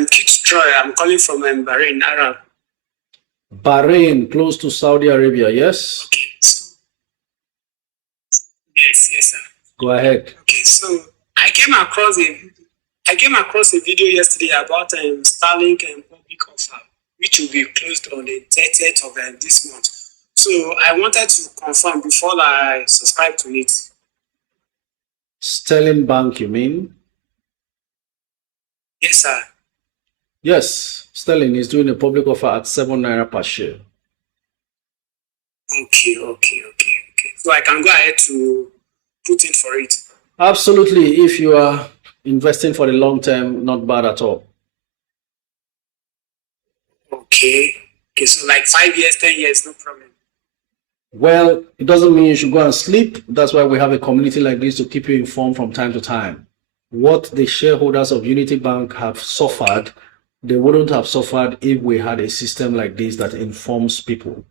Kit Troy. I'm calling from Bahrain, Arab. Bahrain, close to Saudi Arabia, yes? Okay. So, yes, sir. Go ahead. Okay, so I came across a video yesterday about Starlink and public offer, which will be closed on the 30th of this month. So I wanted to confirm before I subscribe to it. Sterling Bank, you mean? Yes, sir. Yes, Sterling is doing a public offer at 7 naira per share. Okay. So I can go ahead to put in for it. Absolutely. If you are investing for the long term, not bad at all. Okay, so like 5 years, 10 years, no problem. Well, it doesn't mean you should go and sleep. That's why we have a community like this to keep you informed from time to time. What the shareholders of Unity Bank have suffered, they wouldn't have suffered if we had a system like this that informs people.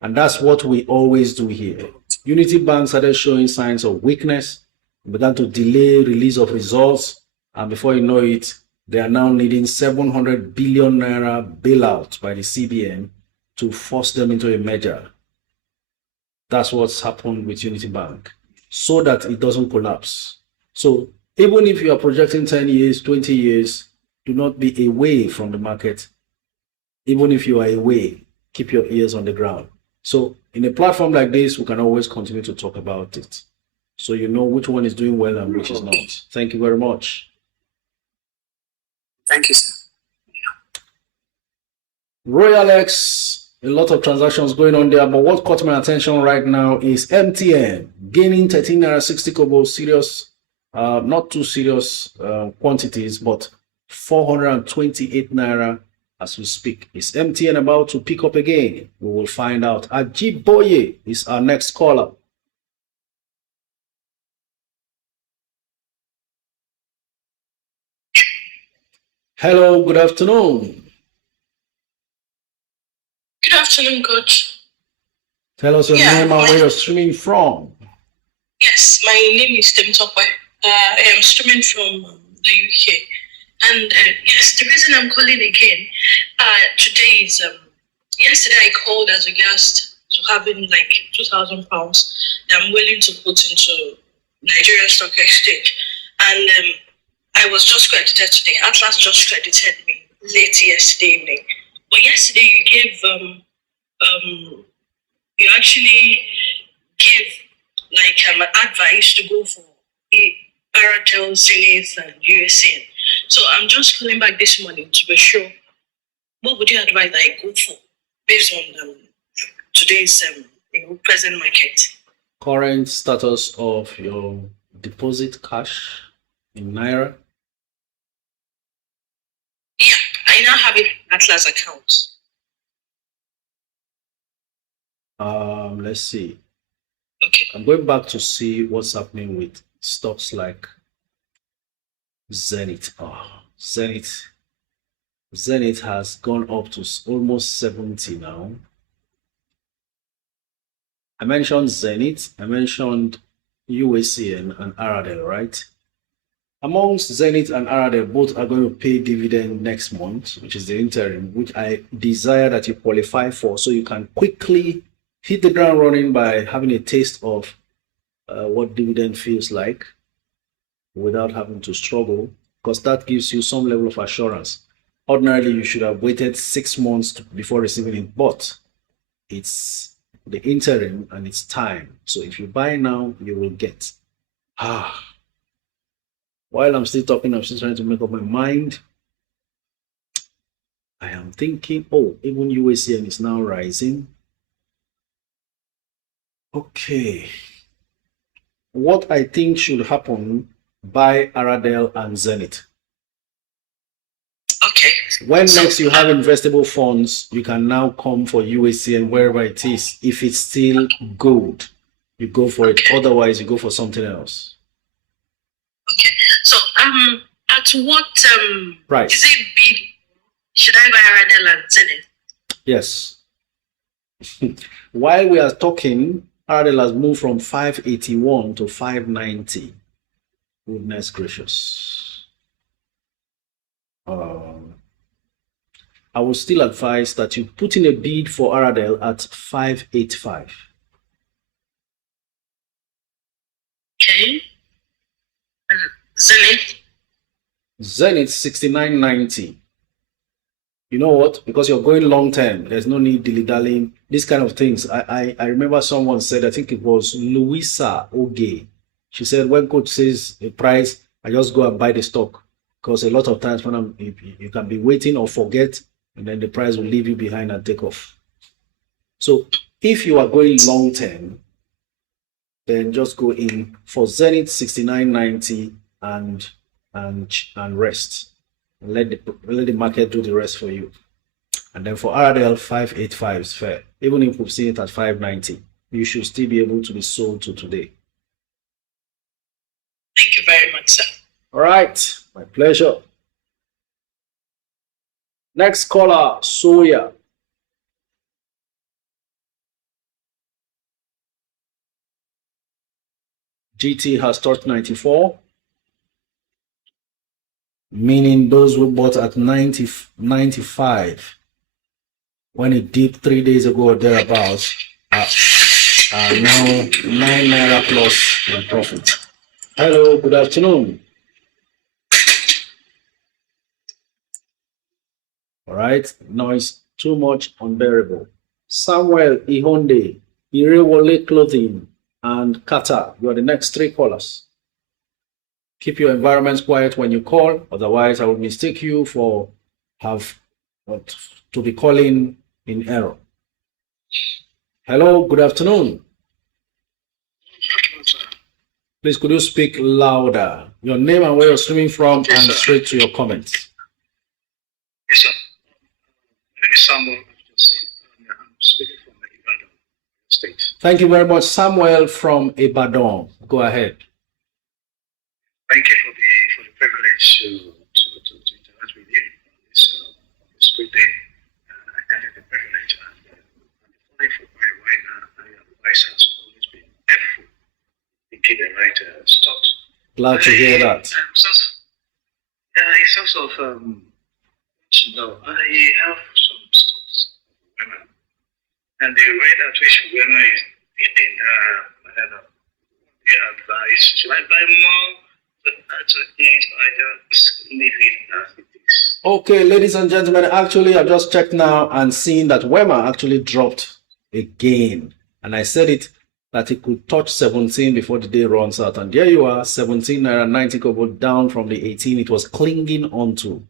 And that's what we always do here. Unity Bank started showing signs of weakness, began to delay release of results, and before you know it, they are now needing 700 billion naira bailout by the CBN to force them into a merger. That's what's happened with Unity Bank, so that it doesn't collapse. So even if you are projecting 10 years, 20 years, do not be away from the market. Even if you are away, keep your ears on the ground. So in a platform like this, we can always continue to talk about it, so you know which one is doing well and which is not. Thank you very much. Thank you, sir. Royal X, a lot of transactions going on there, but what caught my attention right now is MTN gaining 13 naira 60 kobo, serious, not too serious quantities, but 428 naira as we speak. Is MTN about to pick up again? We will find out. Ajib Boye is our next caller. Hello, good afternoon. Good afternoon, Coach. Tell us your name and where you're streaming from. Yes, my name is Tim Topwe. I am streaming from the UK. And yes, the reason I'm calling again today is yesterday I called as a guest to having like £2,000 that I'm willing to put into Nigerian Stock Exchange. And I was just credited today. Atlas just credited me late yesterday evening. But yesterday you gave you actually give like advice to go for Airtel, Zenith, and USN. So I'm just calling back this morning to be sure. What would you advise I go for based on today's present market? Current status of your deposit cash in Naira? Yeah, I now have it in Atlas account. Let's see. Okay. I'm going back to see what's happening with stocks like Zenith. Oh, Zenith has gone up to almost 70 now. I mentioned Zenith, I mentioned UACN and Aradel, right? Amongst Zenith and Aradel, both are going to pay dividend next month, which is the interim, which I desire that you qualify for so you can quickly hit the ground running by having a taste of what dividend feels like without having to struggle, because that gives you some level of assurance. Ordinarily, you should have waited 6 months before receiving it, but it's the interim and it's time. So if you buy now, you will get. While I'm still talking, I'm still trying to make up my mind. I am thinking, oh, even UACN is now rising. Okay. What I think should happen, buy Aradel and Zenith. Okay. When next you have investable funds, you can now come for UACN wherever it is. If it's still good, you go for it. Otherwise, you go for something else. Okay. So, at what price? Is it bid? Should I buy Aradel and Zenith? Yes. While we are talking, Aradel has moved from 581 to 590. Goodness gracious. I would still advise that you put in a bid for Aradel at 585. Okay. Zenith? Zenith 69.90. You know what? Because you're going long term, there's no need dilly-dallying. These kind of things. I remember someone said, I think it was Louisa Oge. She said, when coach says a price, I just go and buy the stock. Because a lot of times when you can be waiting or forget, and then the price will leave you behind and take off. So if you are going long term, then just go in for Zenith 69.90 and rest. And let the market do the rest for you. And then for Aradel, 585 is fair. Even if we've seen it at 590, you should still be able to be sold to today. Thank you very much, sir. All right, my pleasure. Next caller, Soya. GT has touched 94, meaning those who bought at 95 when it dipped 3 days ago or thereabouts are now 9 naira plus in profit. Hello, good afternoon. All right, noise too much, unbearable. Samuel Ihonde, Irewole Clothing, and Kata, you are the next 3 callers. Keep your environments quiet when you call, otherwise I will mistake you for to be calling in error. Hello, good afternoon. Please, could you speak louder? Your name and where you're streaming from, yes, and straight to your comments. Yes, sir. My name is Samuel. I'm speaking from Ibadan State. Thank you very much, Samuel from Ibadan. Go ahead. Thank you for the privilege to interact with you on this great day. I can't have the privilege, and the for my wife and your advice has always been helpful in picking the right stocks. Glad to hear that. It's also I have some stocks of women, and the rate at which women is beating, I don't know, the advice, should I buy more? I just leave it as it is. Okay, ladies and gentlemen, actually, I've just checked now and seen that Wema actually dropped again. And I said it that it could touch 17 before the day runs out. And there you are, 17 naira 90 kobo down from the 18 it was clinging onto.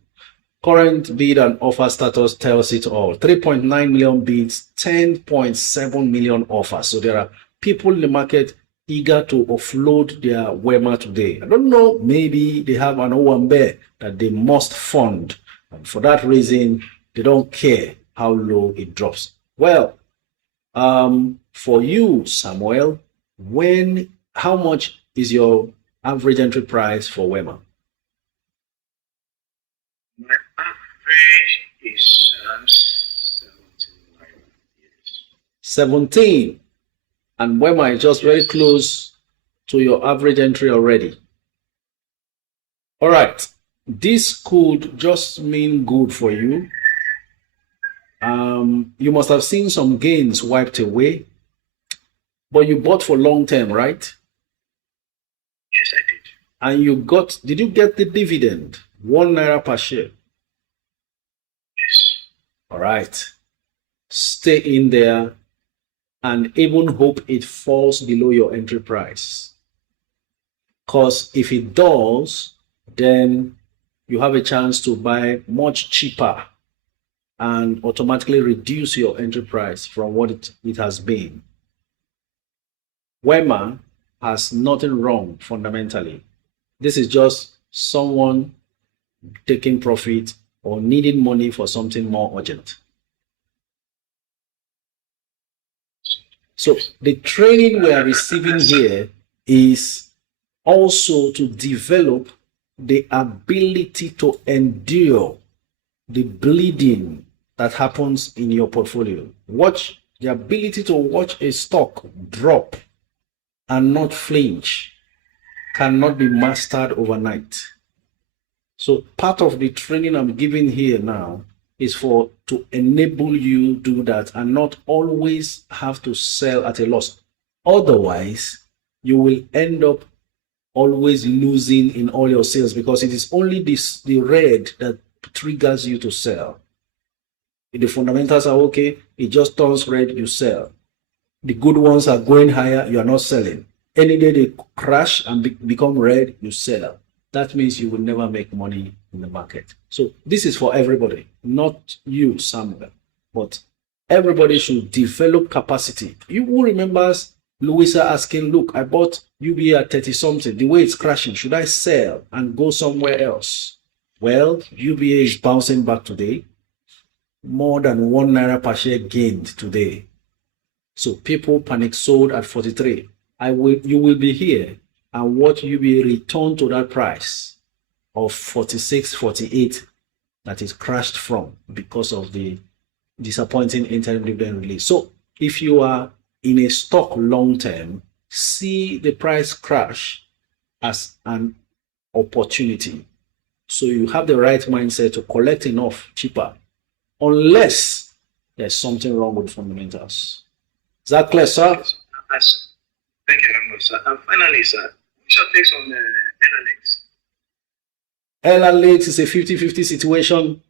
Current bid and offer status tells it all. 3.9 million bids, 10.7 million offers. So there are people in the market eager to offload their Wema today. I don't know, maybe they have an Owambe that they must fund. And for that reason, they don't care how low it drops. Well, For you, Samuel, how much is your average entry price for Wema? My average is 17. Yes. 17. And Wema is just very close to your average entry already. All right. This could just mean good for you. You must have seen some gains wiped away, but you bought for long term, right? Yes, I did. And did you get the dividend? 1 naira per share. Yes. All right. Stay in there and even hope it falls below your entry price. Because if it does, then you have a chance to buy much cheaper and automatically reduce your entry price from what it has been. Wema has nothing wrong fundamentally. This is just someone taking profit or needing money for something more urgent. So the training we are receiving here is also to develop the ability to endure the bleeding that happens in your portfolio. The ability to watch a stock drop and not flinch cannot be mastered overnight. So part of the training I'm giving here now is to enable you do that and not always have to sell at a loss. Otherwise, you will end up always losing in all your sales because it is only the red that triggers you to sell. If the fundamentals are okay, it just turns red, you sell. The good ones are going higher, you are not selling. Any day they crash and become red, you sell. That means you will never make money in the market. So this is for everybody, not you, Samuel, but everybody should develop capacity. You will remember Louisa asking, look, I bought UBA at 30 something. The way it's crashing, should I sell and go somewhere else? Well, UBA is bouncing back today. More than 1 naira per share gained today. So people panic sold at 43. You will be here and watch UBA return to that price of 46, 48 that is crashed from because of the disappointing interim dividend release. So if you are in a stock long term, see the price crash as an opportunity. So you have the right mindset to collect enough cheaper, unless there's something wrong with fundamentals. Is that clear, sir? Yes. Thank you very much, sir. And finally, sir, what's your takes on LLX is a 50-50 situation,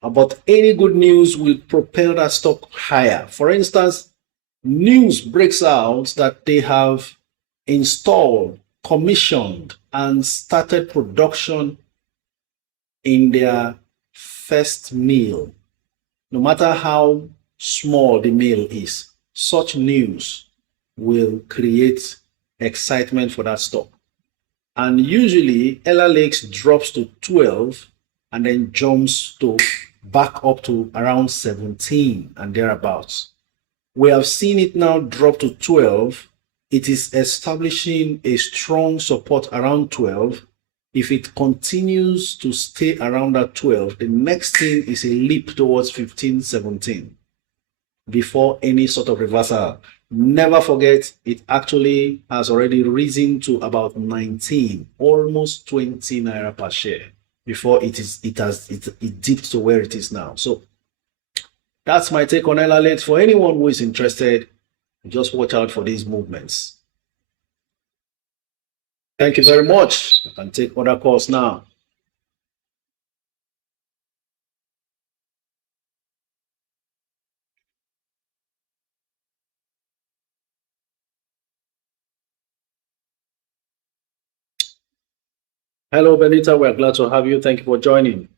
but any good news will propel that stock higher. For instance, news breaks out that they have installed, commissioned, and started production in their first mill. No matter how small the mill is, such news will create excitement for that stock. And usually LLX drops to 12 and then jumps back up to around 17 and thereabouts. We have seen it now drop to 12. It is establishing a strong support around 12. If it continues to stay around that 12, the next thing is a leap towards 15, 17 before any sort of reversal. Never forget, it actually has already risen to about 19, almost 20 naira per share before it dipped to where it is now. So that's my take on LLX. For anyone who is interested, just watch out for these movements. Thank you very much. I can take other calls now. Hello, Benita. We're glad to have you. Thank you for joining.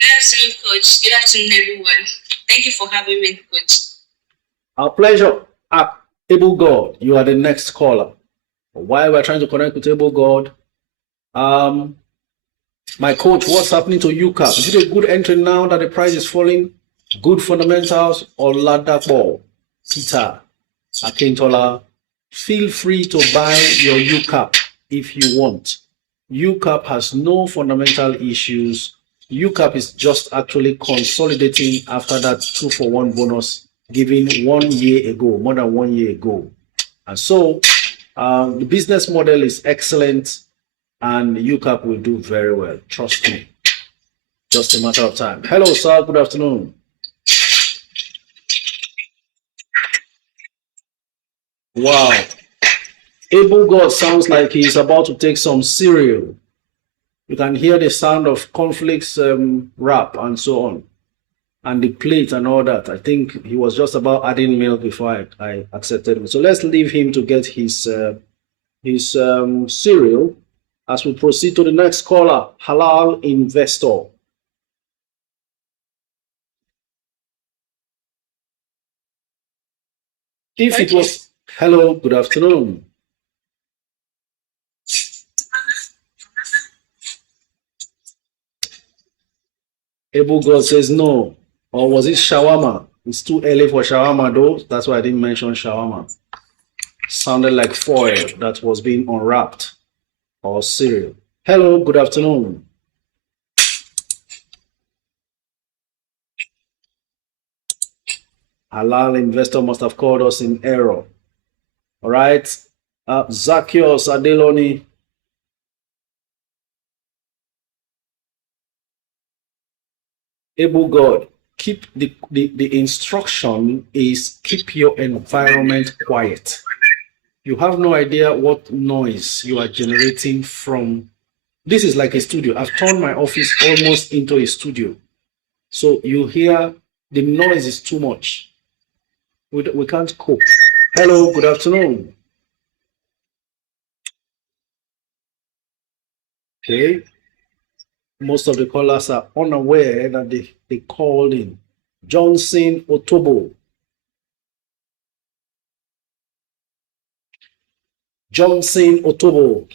Good afternoon, Coach. Good afternoon, everyone. Thank you for having me, Coach. Our pleasure. Able God, you are the next caller. While we're trying to connect with Able God, my coach, what's happening to UCAP? Is it a good entry now that the price is falling? Good fundamentals or Ladapo, Peter Akintola. Feel free to buy your UCAP if you want. UCAP has no fundamental issues. UCAP is just actually consolidating after that 2-for-1 bonus given 1 year ago, more than 1 year ago. And so the business model is excellent and UCAP will do very well. Trust me. Just a matter of time. Hello, sir. Good afternoon. Wow. Able God sounds like he's about to take some cereal. You can hear the sound of conflicts wrap and so on. And the plate and all that. I think he was just about adding milk before I accepted him. So let's leave him to get his cereal as we proceed to the next caller, Halal Investor. If it was, hello, good afternoon. Able God says no. Or was it shawarma? It's too early for shawarma though. That's why I didn't mention shawarma. Sounded like foil that was being unwrapped or cereal. Hello, good afternoon. Halal Investor must have called us in error. All right. Zacchaeus Adeloni. Able God, keep the instruction is keep your environment quiet. You have no idea what noise you are generating from. This is like a studio. I've turned my office almost into a studio. So you hear the noise is too much. We can't cope. Hello, good afternoon. Okay. Most of the callers are unaware that they called in. Johnson Otobo. Johnson Otobo.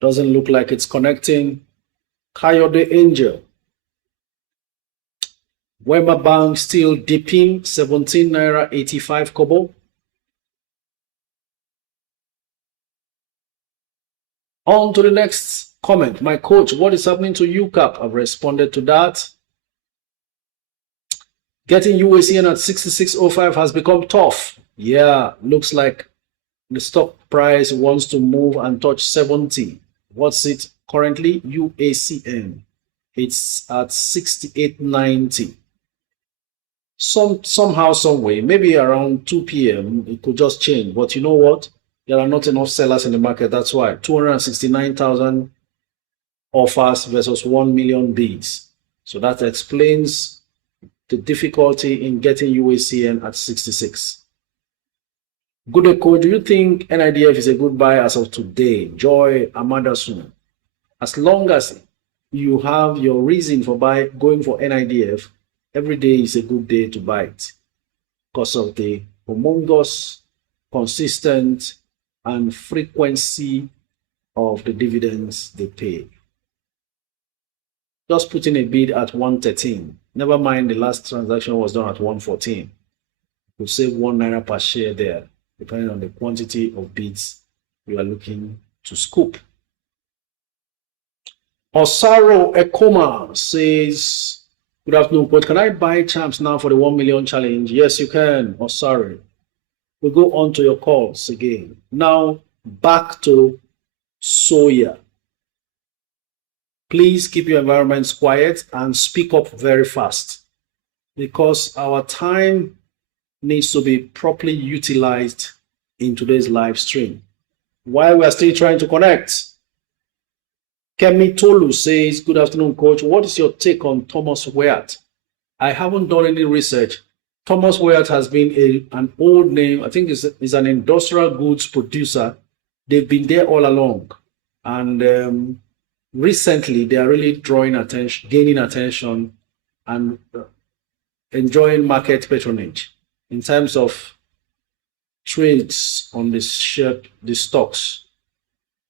Doesn't look like it's connecting. Coyote Angel. Wema Bank still dipping 17 naira 85 kobo. On to the next comment. My coach, what is happening to UCAP? I've responded to that. Getting UACN at 66.05 has become tough. Yeah, looks like the stock price wants to move and touch 70. What's it currently? UACN. It's at 68.90. Somehow, some way, maybe around 2 p.m. it could just change. But you know what? There are not enough sellers in the market. That's why 269,000 offers versus 1 million bids. So that explains the difficulty in getting UACN at 66. Good Echo, do you think NIDF is a good buy as of today? Joy Amadasun. As long as you have your reason for going for NIDF, every day is a good day to buy it because of the humongous, consistent, and frequency of the dividends they pay. Just put in a bid at 113. Never mind the last transaction was done at 114. You save 1 naira per share there, depending on the quantity of bids you are looking to scoop. Osaro Ekoma says, good afternoon, but can I buy champs now for the 1 million challenge? Yes, you can, Osaro. We'll go on to your calls again. Now, back to soya. Please keep your environments quiet and speak up very fast because our time needs to be properly utilized in today's live stream. While we are still trying to connect, Kemi Tolu says, good afternoon, coach. What is your take on Thomas Wyatt? I haven't done any research. Thomas Wyatt has been an old name. I think is an industrial goods producer. They've been there all along. And recently, they are really drawing attention, gaining attention, and enjoying market patronage in terms of trades on the stocks.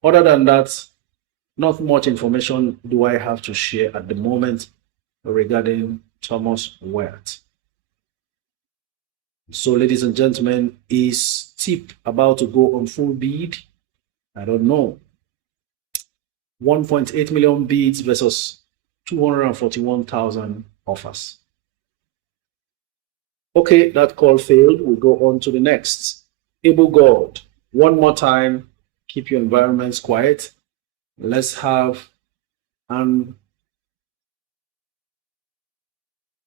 Other than that, not much information do I have to share at the moment regarding Thomas Wert. So, ladies and gentlemen, is TIP about to go on full bid? I don't know. 1.8 million bids versus 241,000 offers. Okay, that call failed. We'll go on to the next. Able God, one more time, keep your environments quiet. Let's have an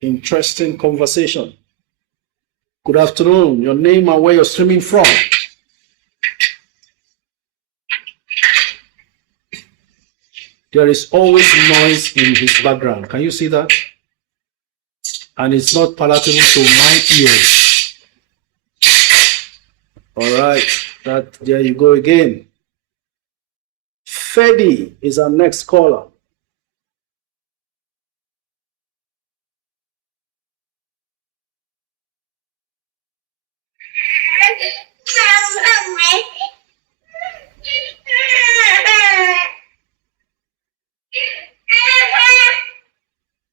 interesting conversation. Good afternoon. Your name and where you're streaming from. There is always noise in his background. Can you see that? And it's not palatable to my ears. All right, there you go again. Fedi is our next caller.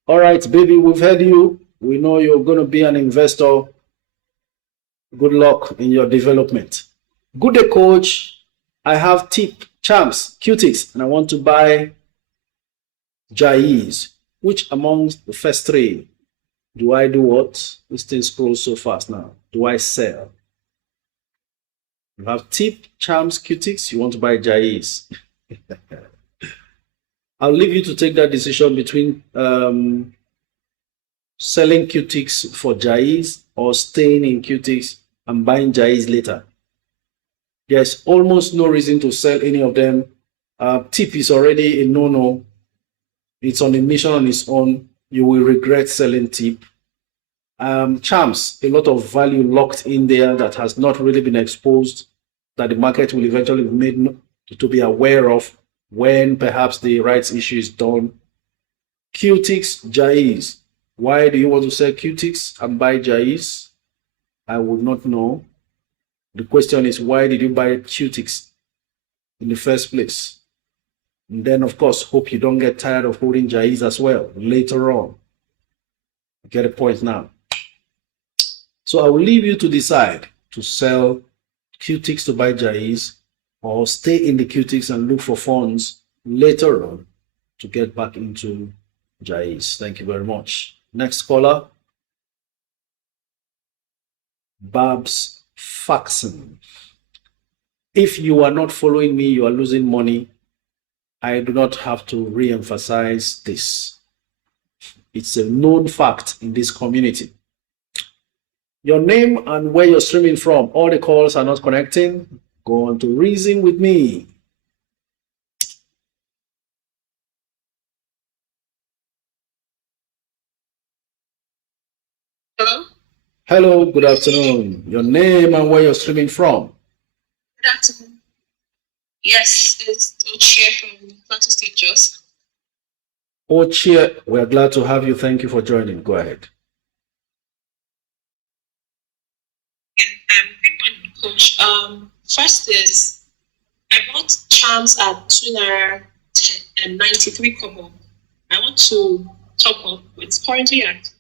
All right, baby, we've heard you. We know you're going to be an investor. Good luck in your development. Good day, coach. I have tip, champs, cutics, and I want to buy Jais. Which amongst the first three do I do what? This thing scrolls so fast now. Do I sell? You have tip, champs, cutics. You want to buy Jais. I'll leave you to take that decision between selling cutics for Jais or staying in cutics and buying Jais later. There's almost no reason to sell any of them. Tip is already a no-no. It's on a mission on its own. You will regret selling tip. Champs, a lot of value locked in there that has not really been exposed, that the market will eventually be made to be aware of when perhaps the rights issue is done. Cutics, Jais. Why do you want to sell cutics and buy Jais? I would not know. The question is, why did you buy cutics in the first place? And then, of course, hope you don't get tired of holding Jais as well later on. You get a point now. So I will leave you to decide to sell cutics to buy Jais or stay in the cutics and look for funds later on to get back into Jais. Thank you very much. Next caller, Babs Faxon. If you are not following me, you are losing money. I do not have to re-emphasize this. It's a known fact in this community. Your name and where you're streaming from. All the calls are not connecting. Go on to reason with me. Hello? Hello, good afternoon. Your name and where you're streaming from. Good afternoon. Yes, it's Ochie from Plateau State, Jos. Ochie, we're glad to have you. Thank you for joining. Go ahead. Quick one, Coach. First is, I bought charms at 2 naira and 93 kobo. I want to top up. It's currently at,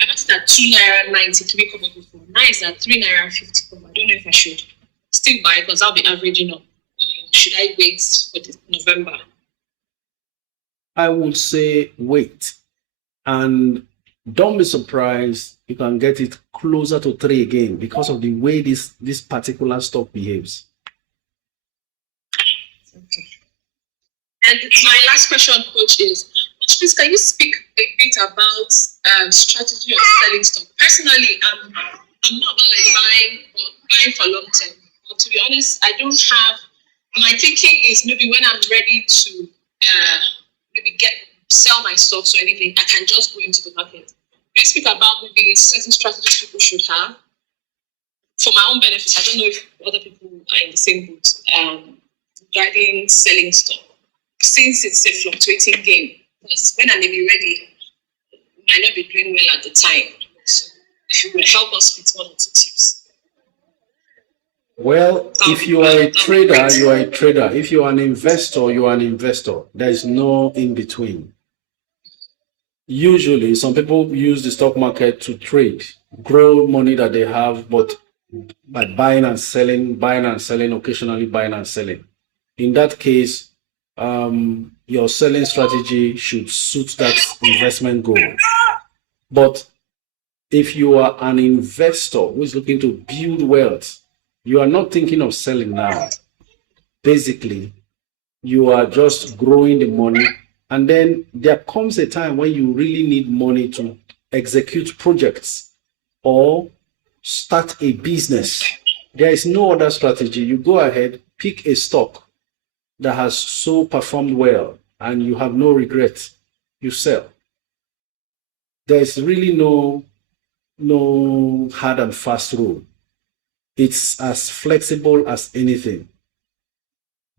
I bought it at 2 naira 93 kobo before. Now it's at 3 naira 50 kobo. I don't know if I should still buy because I'll be averaging up. Should I wait for November? I would say wait. And don't be surprised you can get it closer to 3 again because of the way this particular stock behaves. Okay. And my last question, Coach, is, Coach, please, can you speak a bit about strategy of selling stock? Personally, I'm not about buying for long term. But to be honest, I don't have. My thinking is maybe when I'm ready to maybe sell my stocks or anything, I can just go into the market. Can you speak about maybe certain strategies people should have for my own benefits? I don't know if other people are in the same boat regarding selling stock, since it's a fluctuating game. Because when I may be ready, I might not be doing well at the time. So if you will help us with 1 or 2 tips. Well, if you are a trader, you are a trader. If you are an investor, you are an investor. There is no in between. Usually, some people use the stock market to trade, grow money that they have, but by buying and selling, occasionally buying and selling. In that case, your selling strategy should suit that investment goal. But if you are an investor who is looking to build wealth, you are not thinking of selling now. Basically, you are just growing the money. And then there comes a time when you really need money to execute projects or start a business. There is no other strategy. You go ahead, pick a stock that has so performed well and you have no regret. You sell. There is really no hard and fast rule. It's as flexible as anything.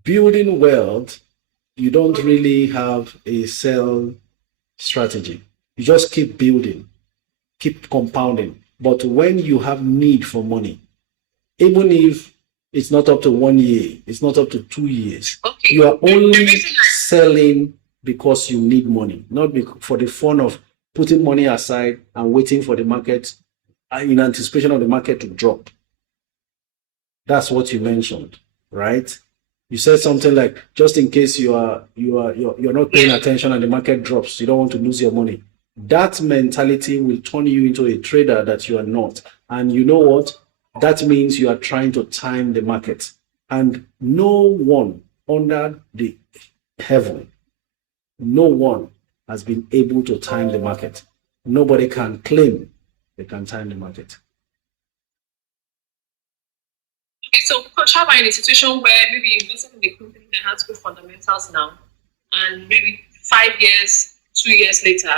Building wealth, you don't really have a sell strategy. You just keep building, keep compounding. But when you have need for money, even if it's not up to 1 year, it's not up to 2 years, you are only selling because you need money, not for the fun of putting money aside and waiting for the market in anticipation of the market to drop. That's what you mentioned, right? You said something like, just in case you're not paying attention and the market drops, you don't want to lose your money. That mentality will turn you into a trader that you are not. And you know what? That means you are trying to time the market. And no one under the heaven, no one has been able to time the market. Nobody can claim they can time the market. Okay, so Coach, how about in a situation where maybe you invested in a company that has good fundamentals now, and maybe 5 years, 2 years later,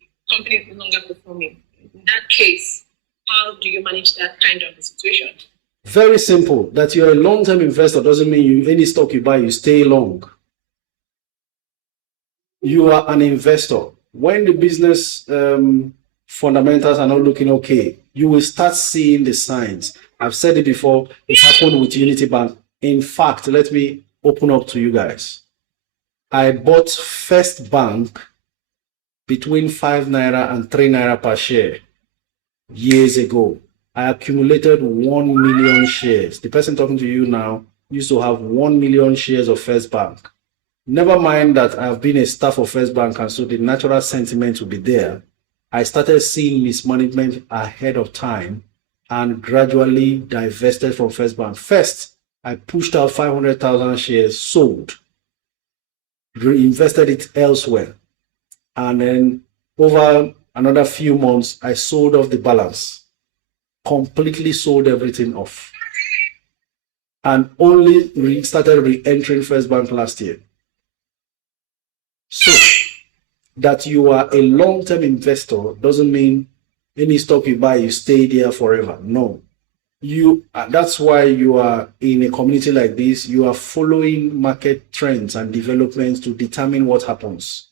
the company is no longer performing? In that case, how do you manage that kind of a situation? Very simple. That you're a long-term investor doesn't mean any stock you buy, you stay long. You are an investor. When the business fundamentals are not looking okay, you will start seeing the signs. I've said it before, it happened with Unity Bank. In fact, let me open up to you guys. I bought First Bank between 5 naira and 3 naira per share years ago. I accumulated 1 million shares. The person talking to you now used to have 1 million shares of First Bank. Never mind that I've been a staff of First Bank, and so the natural sentiment will be there. I started seeing mismanagement ahead of time and gradually divested from First Bank. First, I pushed out 500,000 shares, sold, reinvested it elsewhere. And then over another few months, I sold off the balance, completely sold everything off, and only started re-entering First Bank last year. So that you are a long-term investor doesn't mean any stock you buy, you stay there forever. No. That's why you are in a community like this. You are following market trends and developments to determine what happens.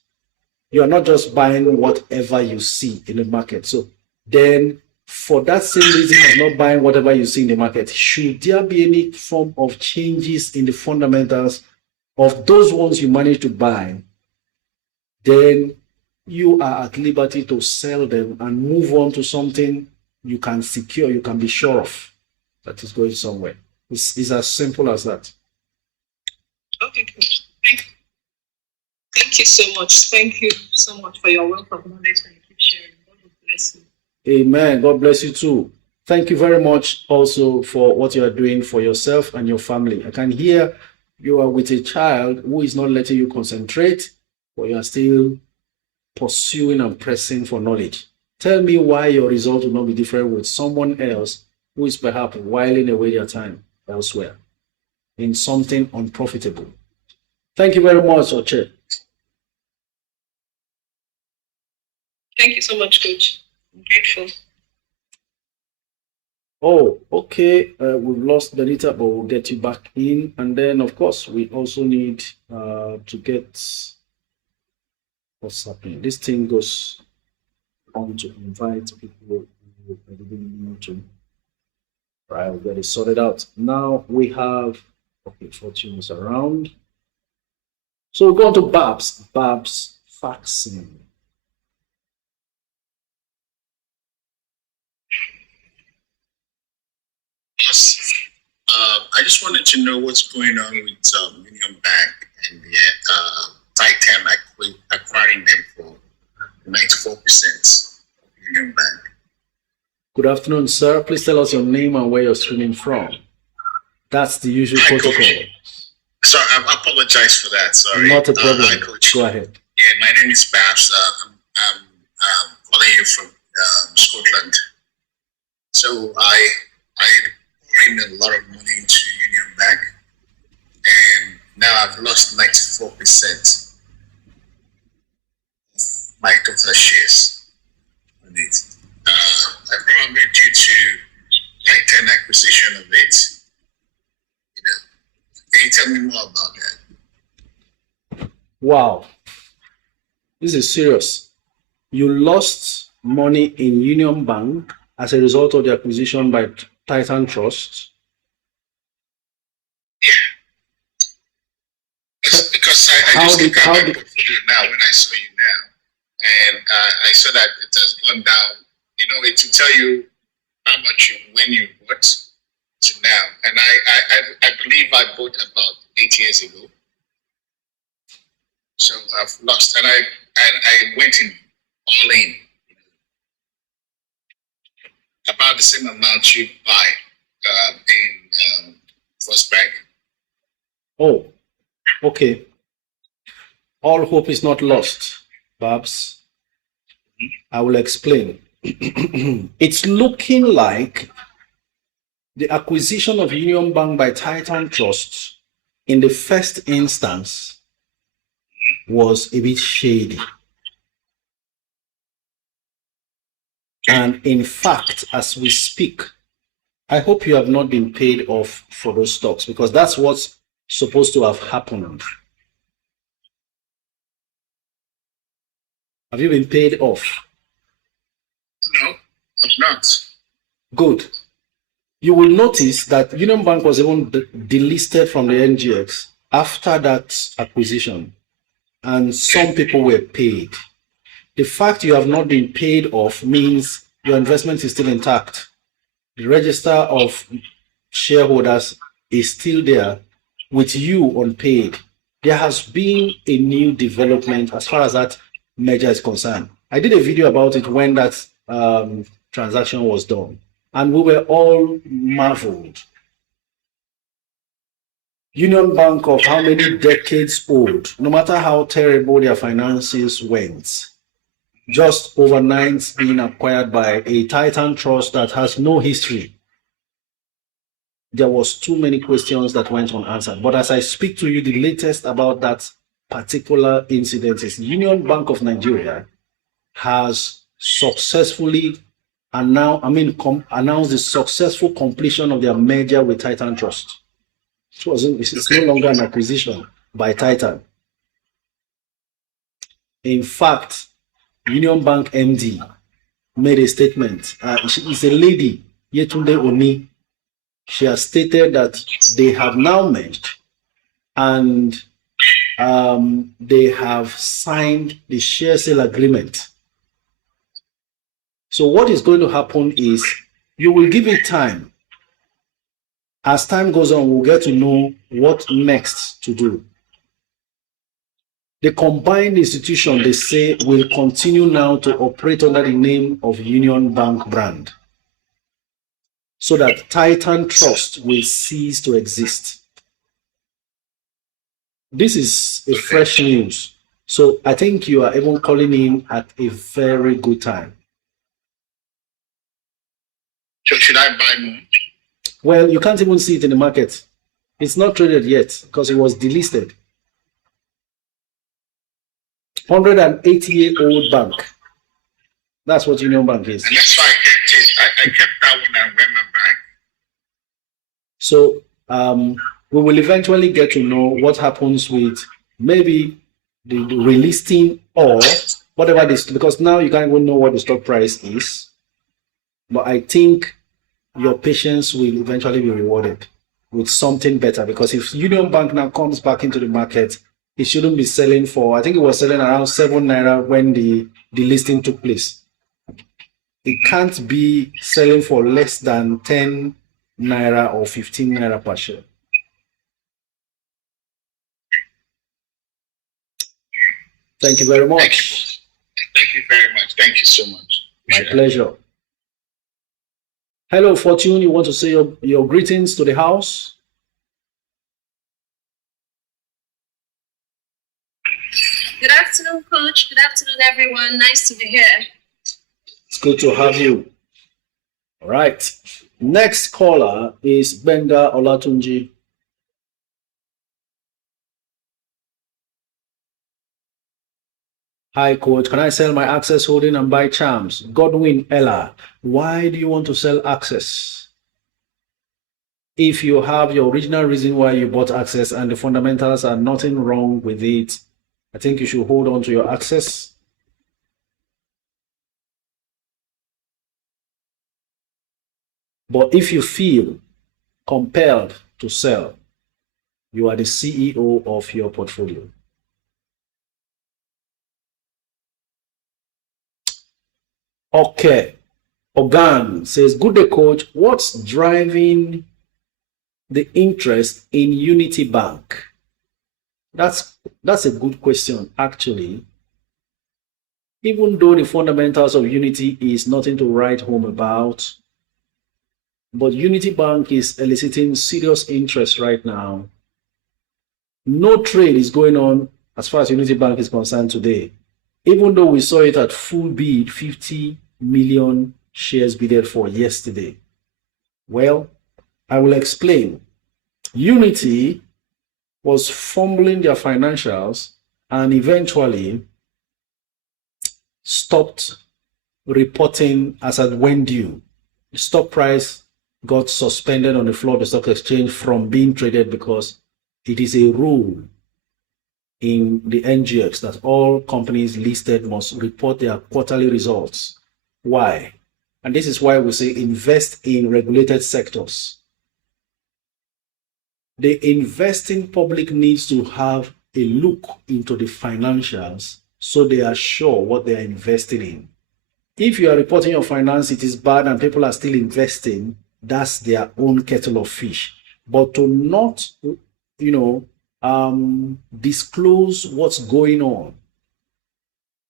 You are not just buying whatever you see in the market. So then, for that same reason of not buying whatever you see in the market, should there be any form of changes in the fundamentals of those ones you manage to buy, then you are at liberty to sell them and move on to something you can secure, you can be sure of that is going somewhere. It's as simple as that. Okay, good. Thank you so much. Thank you so much for your wealth of knowledge and keep sharing. God bless you. Amen. God bless you too. Thank you very much also for what you are doing for yourself and your family. I can hear you are with a child who is not letting you concentrate, but you are still pursuing and pressing for knowledge. Tell me why your result will not be different with someone else who is perhaps whiling away their time elsewhere in something unprofitable. Thank you very much, Oche. Thank you so much, Coach. I'm grateful. Oh, okay. We've lost Benita, but we'll get you back in. And then, of course, we also need to get what's happening. This thing goes on to invite people who I didn't need to. Right, we'll get it sorted out. Now we have, okay, Fortune is around. So we're going to Babs faxing. Yes. I just wanted to know what's going on with Union Bank and the Titan acquiring them for 94% of Union Bank. Good afternoon, sir. Please tell us your name and where you're streaming from. That's the usual Hi, protocol. Coach. Sorry, I apologize for that. Sorry. Not a problem. Hi, Coach. Go ahead. Yeah, my name is Babs. I'm calling you from Scotland. So I poured in a lot of money into Union Bank, and now I've lost 94% of my total shares on it. Probably due to Titan acquisition of it. You know, can you tell me more about that? Wow. This is serious. You lost money in Union Bank as a result of the acquisition by Titan Trust. Yeah. Because I just look at my portfolio now when I saw you now, and I saw that it has gone down. You know, it will tell you how much when you bought to now. And I believe I bought about 8 years ago. So I've lost, and I went in all in. About the same amount you buy in First Bank. Oh, okay. All hope is not lost, Babs. I will explain. It's looking like the acquisition of Union Bank by Titan Trust in the first instance was a bit shady. And in fact, as we speak, I hope you have not been paid off for those stocks, because that's what's supposed to have happened. Have you been paid off? No, I'm not. Good. You will notice that Union Bank was even delisted from the NGX after that acquisition, and some people were paid. The fact you have not been paid off means your investment is still intact. The register of shareholders is still there with you unpaid. There has been a new development as far as that merger is concerned. I did a video about it when that transaction was done, and we were all marveled. Union Bank, of how many decades old, no matter how terrible their finances went, just overnight being acquired by a Titan Trust that has no history. There was too many questions that went unanswered. But as I speak to you, the latest about that particular incident is Union Bank of Nigeria has successfully announced the successful completion of their merger with Titan Trust. It's no longer an acquisition by Titan. In fact, Union Bank MD made a statement. She's a lady, Yetunde Oni. She has stated that they have now merged and they have signed the share sale agreement. So what is going to happen is you will give it time. As time goes on, we'll get to know what next to do. The combined institution, they say, will continue now to operate under the name of Union Bank brand, so that Titan Trust will cease to exist. This is a fresh news. So I think you are even calling in at a very good time. So should I buy more? Well, you can't even see it in the market. It's not traded yet because it was delisted. 180-year-old bank. That's what Union Bank is. And that's why I kept it. I kept that one and went my bank. So we will eventually get to know what happens with maybe the relisting or whatever this, because now you can't even know what the stock price is. But I think your patience will eventually be rewarded with something better. Because if Union Bank now comes back into the market, it shouldn't be selling for, I think it was selling around 7 naira when the listing took place. It can't be selling for less than 10 naira or 15 naira per share. Thank you very much. Thank you very much. Thank you so much. My pleasure. Hello, Fortune. You want to say your greetings to the house? Good afternoon, Coach. Good afternoon, everyone. Nice to be here. It's good to have you. All right. Next caller is Benga Olatunji. Hi, Coach. Can I sell my Access holding and buy Charms? Godwin Ella. Why do you want to sell Access? If you have your original reason why you bought Access and the fundamentals are nothing wrong with it, I think you should hold on to your Access. But if you feel compelled to sell, you are the CEO of your portfolio. Okay. Ogan says, good day, Coach. What's driving the interest in Unity Bank? That's a good question, actually. Even though the fundamentals of Unity is nothing to write home about, but Unity Bank is eliciting serious interest right now. No trade is going on as far as Unity Bank is concerned today. Even though we saw it at full bid, 50 million shares bidded for yesterday. Well, I will explain. Unity was fumbling their financials and eventually stopped reporting as at when due. The stock price got suspended on the floor of the stock exchange from being traded because it is a rule in the NGX that all companies listed must report their quarterly results. Why? And this is why we say invest in regulated sectors. The investing public needs to have a look into the financials so they are sure what they are investing in. If you are reporting your finance, it is bad and people are still investing, that's their own kettle of fish. But to not, disclose what's going on,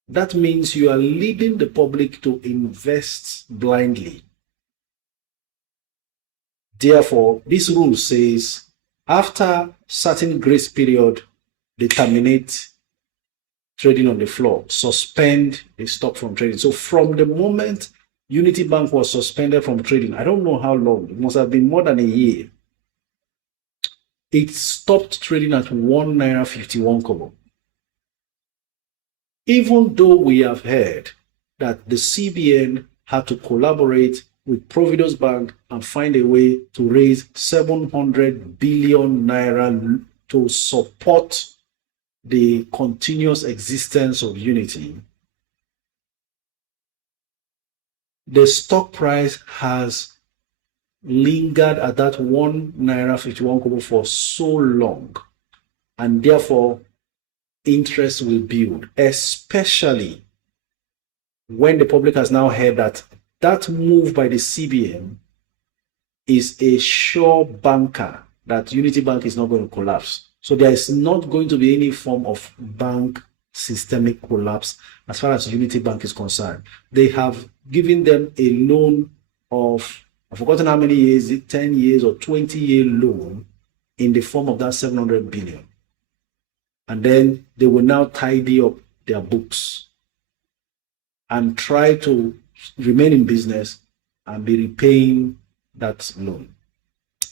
that means you are leading the public to invest blindly. Therefore, this rule says after certain grace period, they terminate trading on the floor, suspend the stock from trading. So from the moment Unity Bank was suspended from trading, I don't know how long, it must have been more than a year, it stopped trading at 1 naira 51 kobo. Even though we have heard that the CBN had to collaborate with Providus Bank and find a way to raise 700 billion naira to support the continuous existence of Unity, the stock price has lingered at that 1 naira 51 kobo for so long, and therefore interest will build, especially when the public has now heard that that move by the CBN is a sure banker that Unity Bank is not going to collapse. So there is not going to be any form of bank systemic collapse as far as Unity Bank is concerned. They have given them a loan of, I've forgotten how many years, 10 years or 20-year loan in the form of that 700 billion. And then they will now tidy up their books and try to remain in business and be repaying that loan.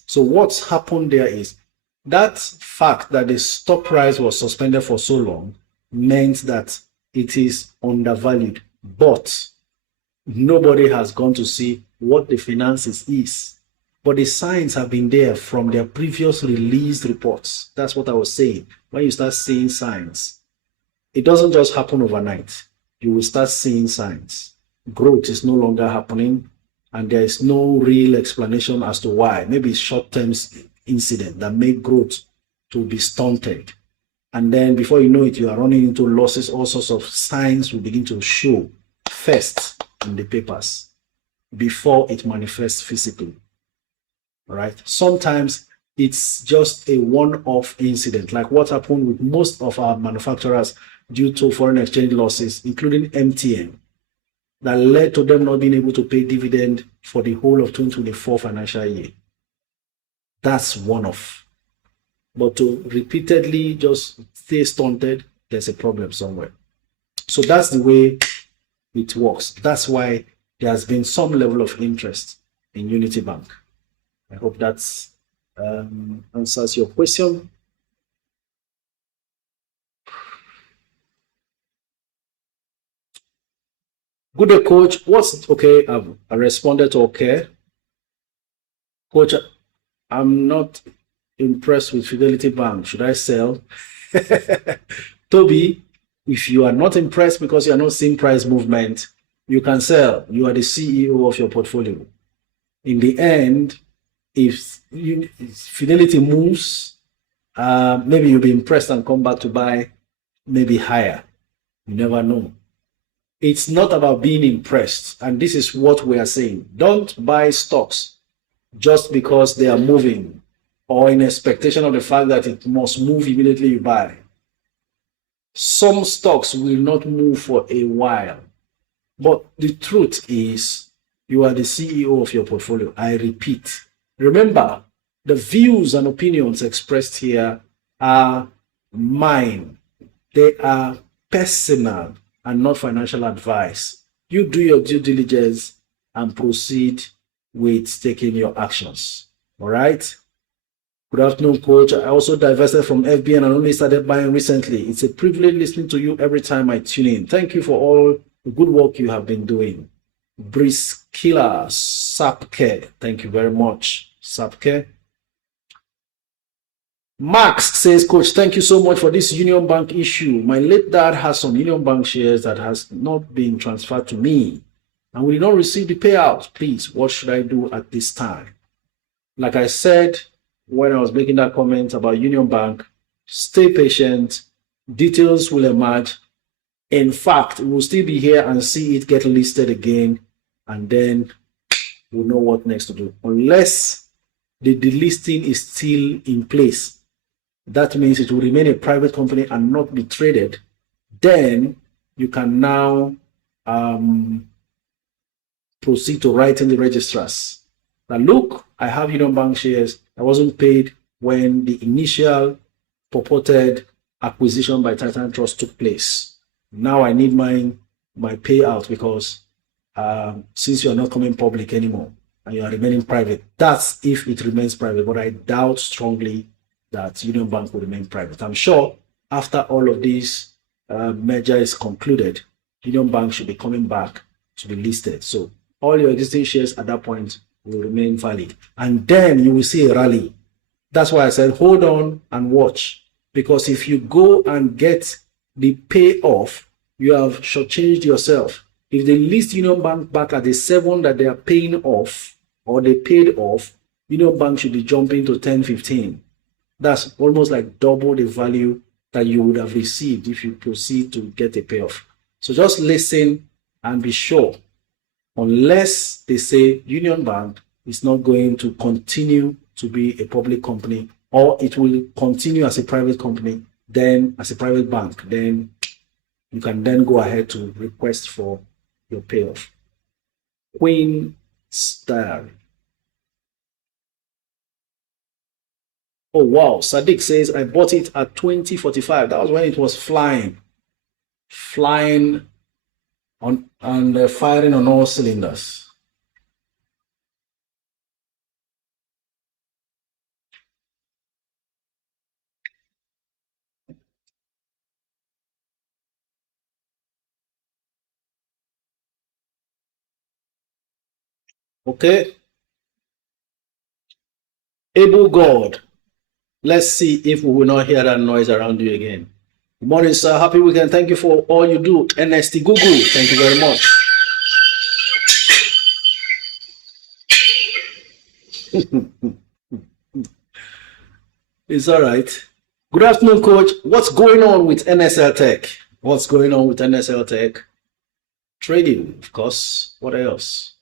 So what's happened there is that fact that the stock price was suspended for so long meant that it is undervalued, but nobody has gone to see what the finances is. But the signs have been there from their previous released reports. That's what I was saying. When you start seeing signs, it doesn't just happen overnight. You will start seeing signs. Growth is no longer happening. and there is no real explanation as to why. Maybe it's short-term incident that make growth to be stunted. And then before you know it, you are running into losses. All sorts of signs will begin to show first in the papers before it manifests physically. All right. Sometimes it's just a one-off incident, like what happened with most of our manufacturers due to foreign exchange losses, including MTN, that led to them not being able to pay dividend for the whole of 2024 financial year. That's one-off. But to repeatedly just stay stunted, there's a problem somewhere. So that's the way it works. That's why there has been some level of interest in Unity Bank. I hope that answers your question. Good day, coach. What's okay? I responded to okay. Coach, I'm not impressed with Fidelity Bank. Should I sell? Toby, if you are not impressed because you are not seeing price movement, you can sell. You are the CEO of your portfolio. In the end, if Fidelity moves, maybe you'll be impressed and come back to buy maybe higher. You never know. It's not about being impressed. And this is what we are saying. Don't buy stocks just because they are moving or in expectation of the fact that it must move immediately you buy. Some stocks will not move for a while. But the truth is, you are the CEO of your portfolio. I repeat. Remember, the views and opinions expressed here are mine. They are personal and not financial advice. You do your due diligence and proceed with taking your actions. All right? Good afternoon, coach. I also divested from FBN and only started buying recently. It's a privilege listening to you every time I tune in. Thank you for all the good work you have been doing. Briskila Sapke. Thank you very much, Sapke. Max says, coach, thank you so much for this Union Bank issue. My late dad has some Union Bank shares that has not been transferred to me and we did not receive the payout. Please, what should I do at this time? Like I said, when I was making that comment about Union Bank, stay patient. Details will emerge. In fact, we'll still be here and see it get listed again, and then we'll know what next to do. Unless the delisting is still in place, that means it will remain a private company and not be traded. Then you can now proceed to write in the registrars. Now look, I have Union Bank shares. I wasn't paid when the initial purported acquisition by Titan Trust took place. Now I need my payout because since you are not coming public anymore and you are remaining private, that's if it remains private. But I doubt strongly that Union Bank will remain private. I'm sure after all of this merger is concluded, Union Bank should be coming back to be listed. So all your existing shares at that point will remain valid. And then you will see a rally. That's why I said, hold on and watch. Because if you go and get the payoff, you have shortchanged yourself. If they list Union Bank back at the 7 that they are paying off, or they paid off, Union Bank should be jumping to 10, 15. That's almost like double the value that you would have received if you proceed to get a payoff. So just listen and be sure. Unless they say Union Bank is not going to continue to be a public company, or it will continue as a private company, then as a private bank, then you can then go ahead to request for your payoff. Queen Star. Oh wow, Sadiq says I bought it at 2045. That was when it was flying on and firing on all cylinders. Okay. Able God. Let's see if we will not hear that noise around you again. Good morning, sir. Happy weekend. Thank you for all you do. NST Google. Thank you very much. It's all right. Good afternoon, coach. What's going on with NSL Tech? What's going on with NSL Tech? Trading, of course. What else?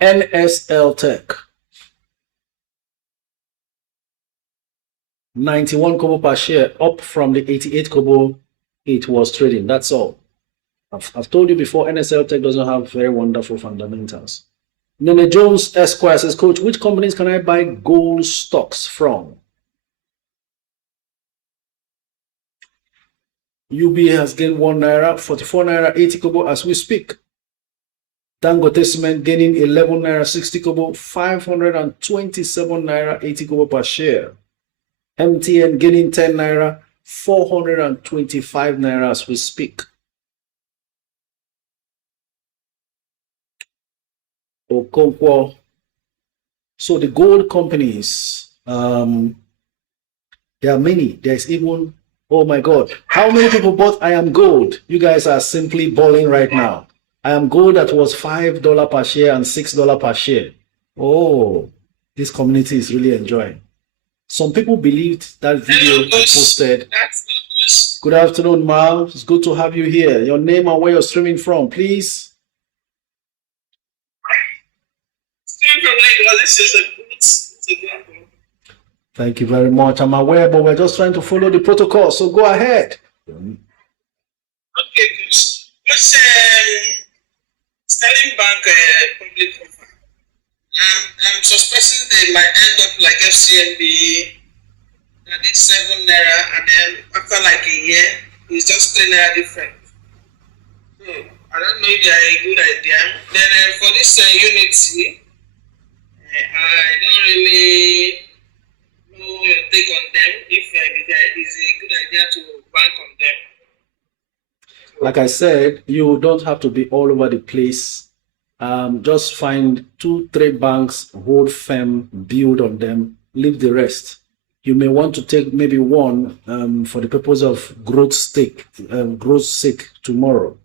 NSL Tech. 91 kobo per share, up from the 88 kobo it was trading. That's all. I've told you before, NSL Tech doesn't have very wonderful fundamentals. Nene Jones Esquire says, Coach, which companies can I buy gold stocks from? UB has gained 1 naira, 44 naira, 80 kobo as we speak. Dangote Cement gaining 11 naira, 60 kobo, 527 naira, 80 kobo per share. MTN gaining 10 naira, 425 naira as we speak. Okonkwo. So the gold companies, there are many. There's even, oh my God, how many people bought I Am Gold? You guys are simply balling right now. I Am Gold that was $5 per share and $6 per share. Oh, this community is really enjoying. Some people believed that video I posted. Good afternoon, Ma. It's good to have you here. Your name and where you're streaming from, please. Thank you very much. I'm aware, but we're just trying to follow the protocol. So go ahead. Okay, What's Sterling Bank public offer? I'm suspecting they might end up like FCMB that did 7 naira, and then after like a year, it's just 10 naira different. So I don't know if they are a good idea. Then for this Unity, I don't really know your take on them. If it is a good idea to bank on them. Like I said, you don't have to be all over the place. Just find 2-3 banks, hold firm, build on them, leave the rest. You may want to take maybe one for the purpose of growth sake tomorrow,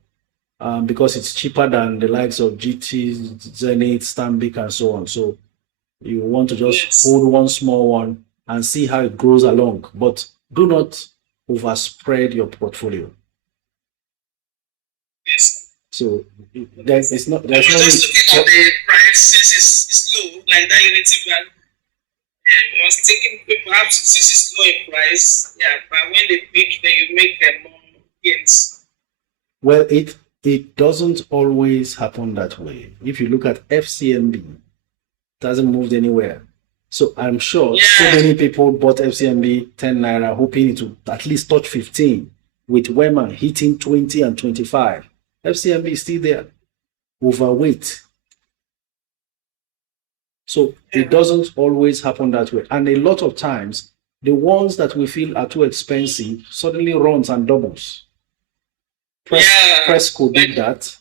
because it's cheaper than the likes of GT, Zenith, Stanbic, and so on. So you want to just hold one small one and see how it grows along, but do not overspread your portfolio. Yes. So there's no just looking at the price since it's low, like that Unity Bank. I was thinking perhaps since it's low in price, but when they peak, then you make more gains. Well, it doesn't always happen that way. If you look at FCMB, it hasn't moved anywhere. So I'm sure so many people bought FCMB 10 naira, hoping to at least touch 15, with Wema hitting 20 and 25. FCMB is still there, overweight. So it doesn't always happen that way. And a lot of times, the ones that we feel are too expensive suddenly runs and doubles. Presco did that.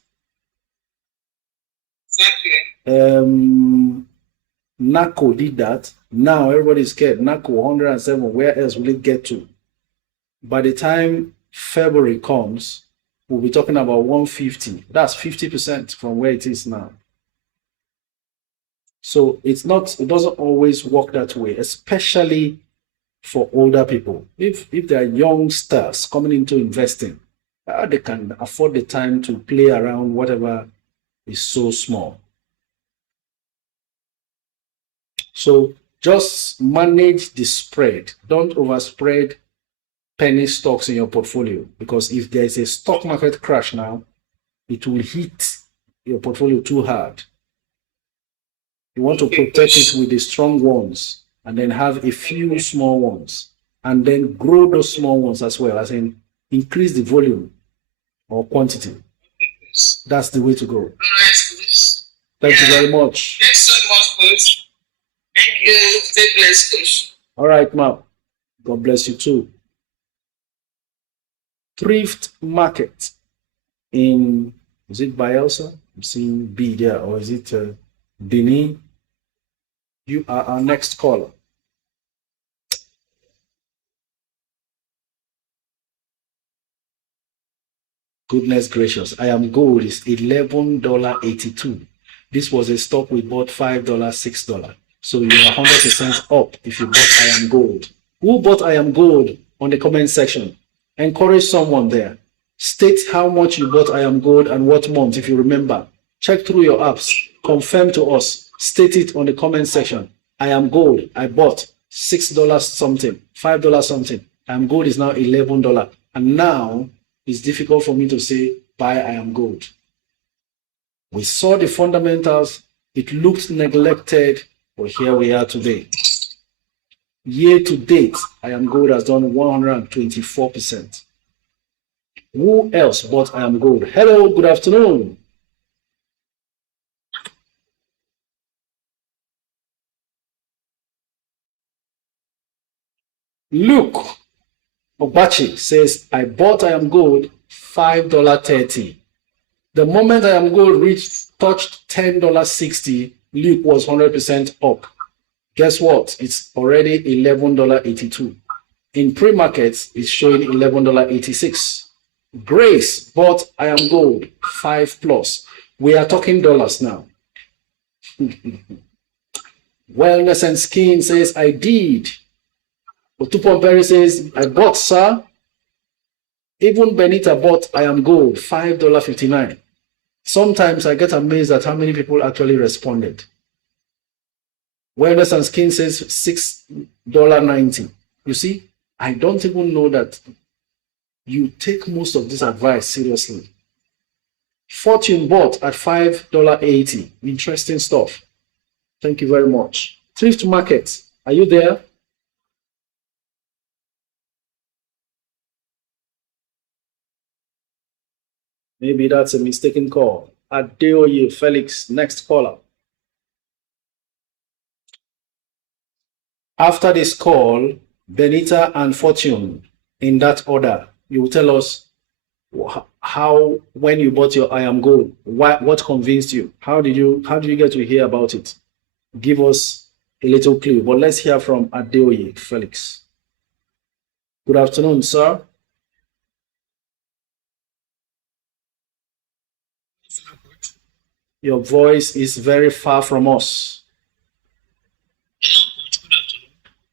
Exactly. NACO did that. Now everybody's scared. NACO 107, where else will it get to? By the time February comes, we'll be talking about 150. That's 50% from where it is now. So it doesn't always work that way, especially for older people. If they are youngsters coming into investing, they can afford the time to play around whatever is so small. So just manage the spread. Don't overspread penny stocks in your portfolio, because if there is a stock market crash now, it will hit your portfolio too hard. You want to protect it with the strong ones and then have a few small ones, and then grow those small ones as well, as in increase the volume or quantity. That's the way to go. All right, Coach. Thank you very much. Thanks so much, Coach. Thank you. Stay blessed, Coach. All right, Ma. God bless you too. Thrift market in, is it Bielsa? I'm seeing B there, or is it Benin? You are our next caller. Goodness gracious. I am gold is $11.82. This was a stock we bought $5, $6. So you're 100% up if you bought I am gold. Who bought I am gold on the comment section? Encourage someone there. State how much you bought I am gold and what month if you remember. Check through your apps. Confirm to us. State it on the comment section. I am gold. I bought $6 something, $5 something. I am gold is now $11. And now it's difficult for me to say buy I am gold. We saw the fundamentals. It looked neglected, but here we are today. Year to date, I am gold has done 124%. Who else bought I am gold? Hello, good afternoon. Luke Obachi says, I bought I am gold $5.30. The moment I am gold touched $10.60, Luke was 100% up. Guess what? It's already $11.82. In pre-markets, it's showing $11.86. Grace bought I am gold 5+. We are talking dollars now. Wellness and Skin says, I did. Otupo Perry says, I bought, sir. Even Benita bought I am gold $5.59. Sometimes I get amazed at how many people actually responded. Wellness and Skin says $6.90. You see, I don't even know that you take most of this advice seriously. Fortune bought at $5.80. Interesting stuff. Thank you very much. Thrift Market, are you there? Maybe that's a mistaken call. Adeoye Felix, next caller. After this call, Benita and Fortune, in that order, you will tell us how, when you bought your I am gold, what convinced you? How did you get to hear about it? Give us a little clue. But let's hear from Adeoye Felix. Good afternoon, sir. Your voice is very far from us.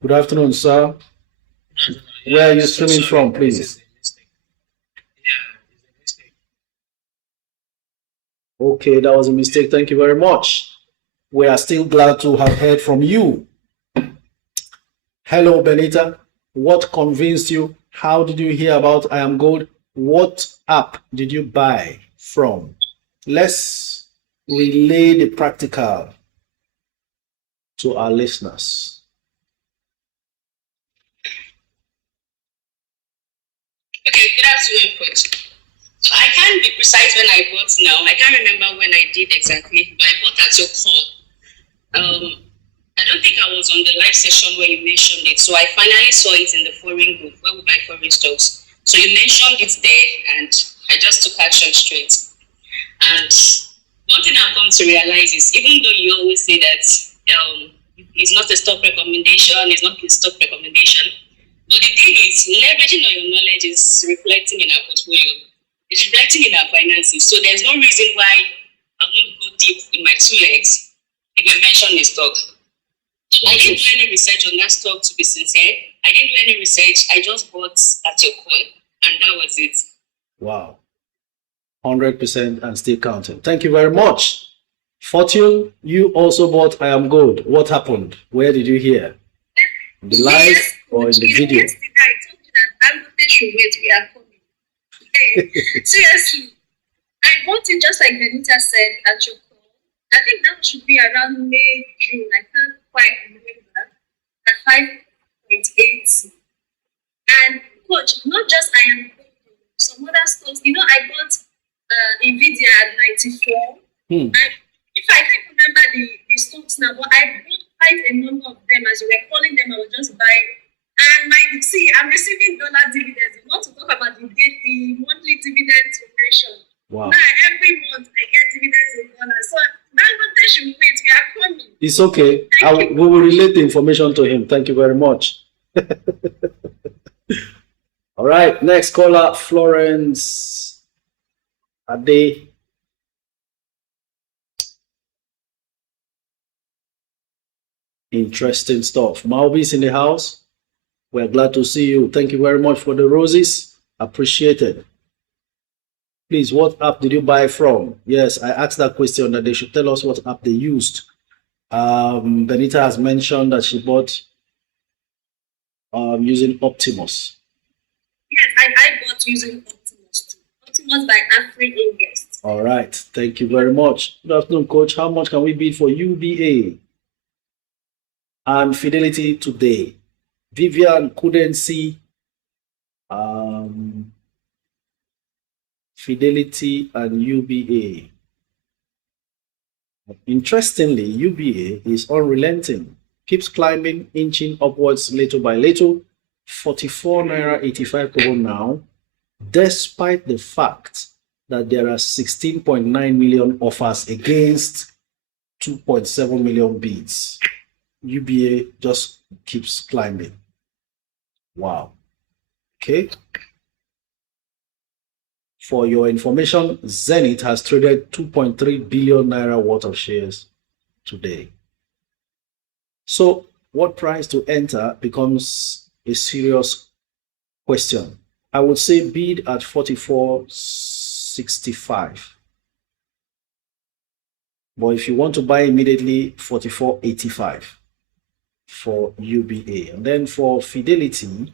Good afternoon, sir. Where are you streaming from, please? Okay, that was a mistake. Thank you very much. We are still glad to have heard from you. Hello, Benita. What convinced you? How did you hear about I am gold? What app did you buy from? Let's relay the practical to our listeners. Okay, good afternoon, Coach. So I can't be precise when I bought now. I can't remember when I did exactly, but I bought at your call. I don't think I was on the live session where you mentioned it. So I finally saw it in the foreign group where we buy foreign stocks. So you mentioned it there and I just took action straight. And one thing I've come to realize is, even though you always say that it's not a stock recommendation, it's not a stock recommendation, but the thing is, leveraging on your knowledge is reflecting in our portfolio. It's reflecting in our finances. So there's no reason why I won't go deep in my 2 legs if I mention the stock. So I didn't do any research on that stock, to be sincere. I didn't do any research. I just bought at your call, and that was it. Wow. 100% and still counting. Thank you very much. Fortune, you also bought I am gold. What happened? Where did you hear? In the live or in the video? Yesterday, I told you that I'm going to wait. We are coming. Seriously. I bought it just like Benita said at your call. I think that should be around May, June. I can't quite remember. At 5.80. And coach, not just I am gold, some other stocks. You know, I bought Nvidia at 94. And if I can't remember the stocks now, but I bought quite a number of them. As you were calling them, I was just buying. And I'm receiving dollar dividends. Not to talk about the monthly dividends you mentioned. Wow. Now every month I get dividends in dollars. So that should wait. We are coming. It's okay. We will relate the information to him. Thank you very much. All right. Next caller, Florence Are they? Interesting stuff. Malvis in the house. We're glad to see you. Thank you very much for the roses. Appreciated. Please, what app did you buy from? Yes, I asked that question that they should tell us what app they used. Benita has mentioned that she bought using Optimus. Yes, I bought using Optimus too. Optimus by Afri Invest. All right. Thank you very much. Good afternoon, Coach. How much can we bid for UBA and Fidelity today? Vivian couldn't see Fidelity and UBA. Interestingly, UBA is unrelenting, keeps climbing, inching upwards little by little. 44 naira 85 kobo now, despite the fact that there are 16.9 million offers against 2.7 million bids. UBA just keeps climbing. Wow. Okay. For your information, Zenith has traded 2.3 billion naira worth of shares today. So what price to enter becomes a serious question. I would say bid at 44.65. But if you want to buy immediately, 44.85 for UBA. And then for Fidelity,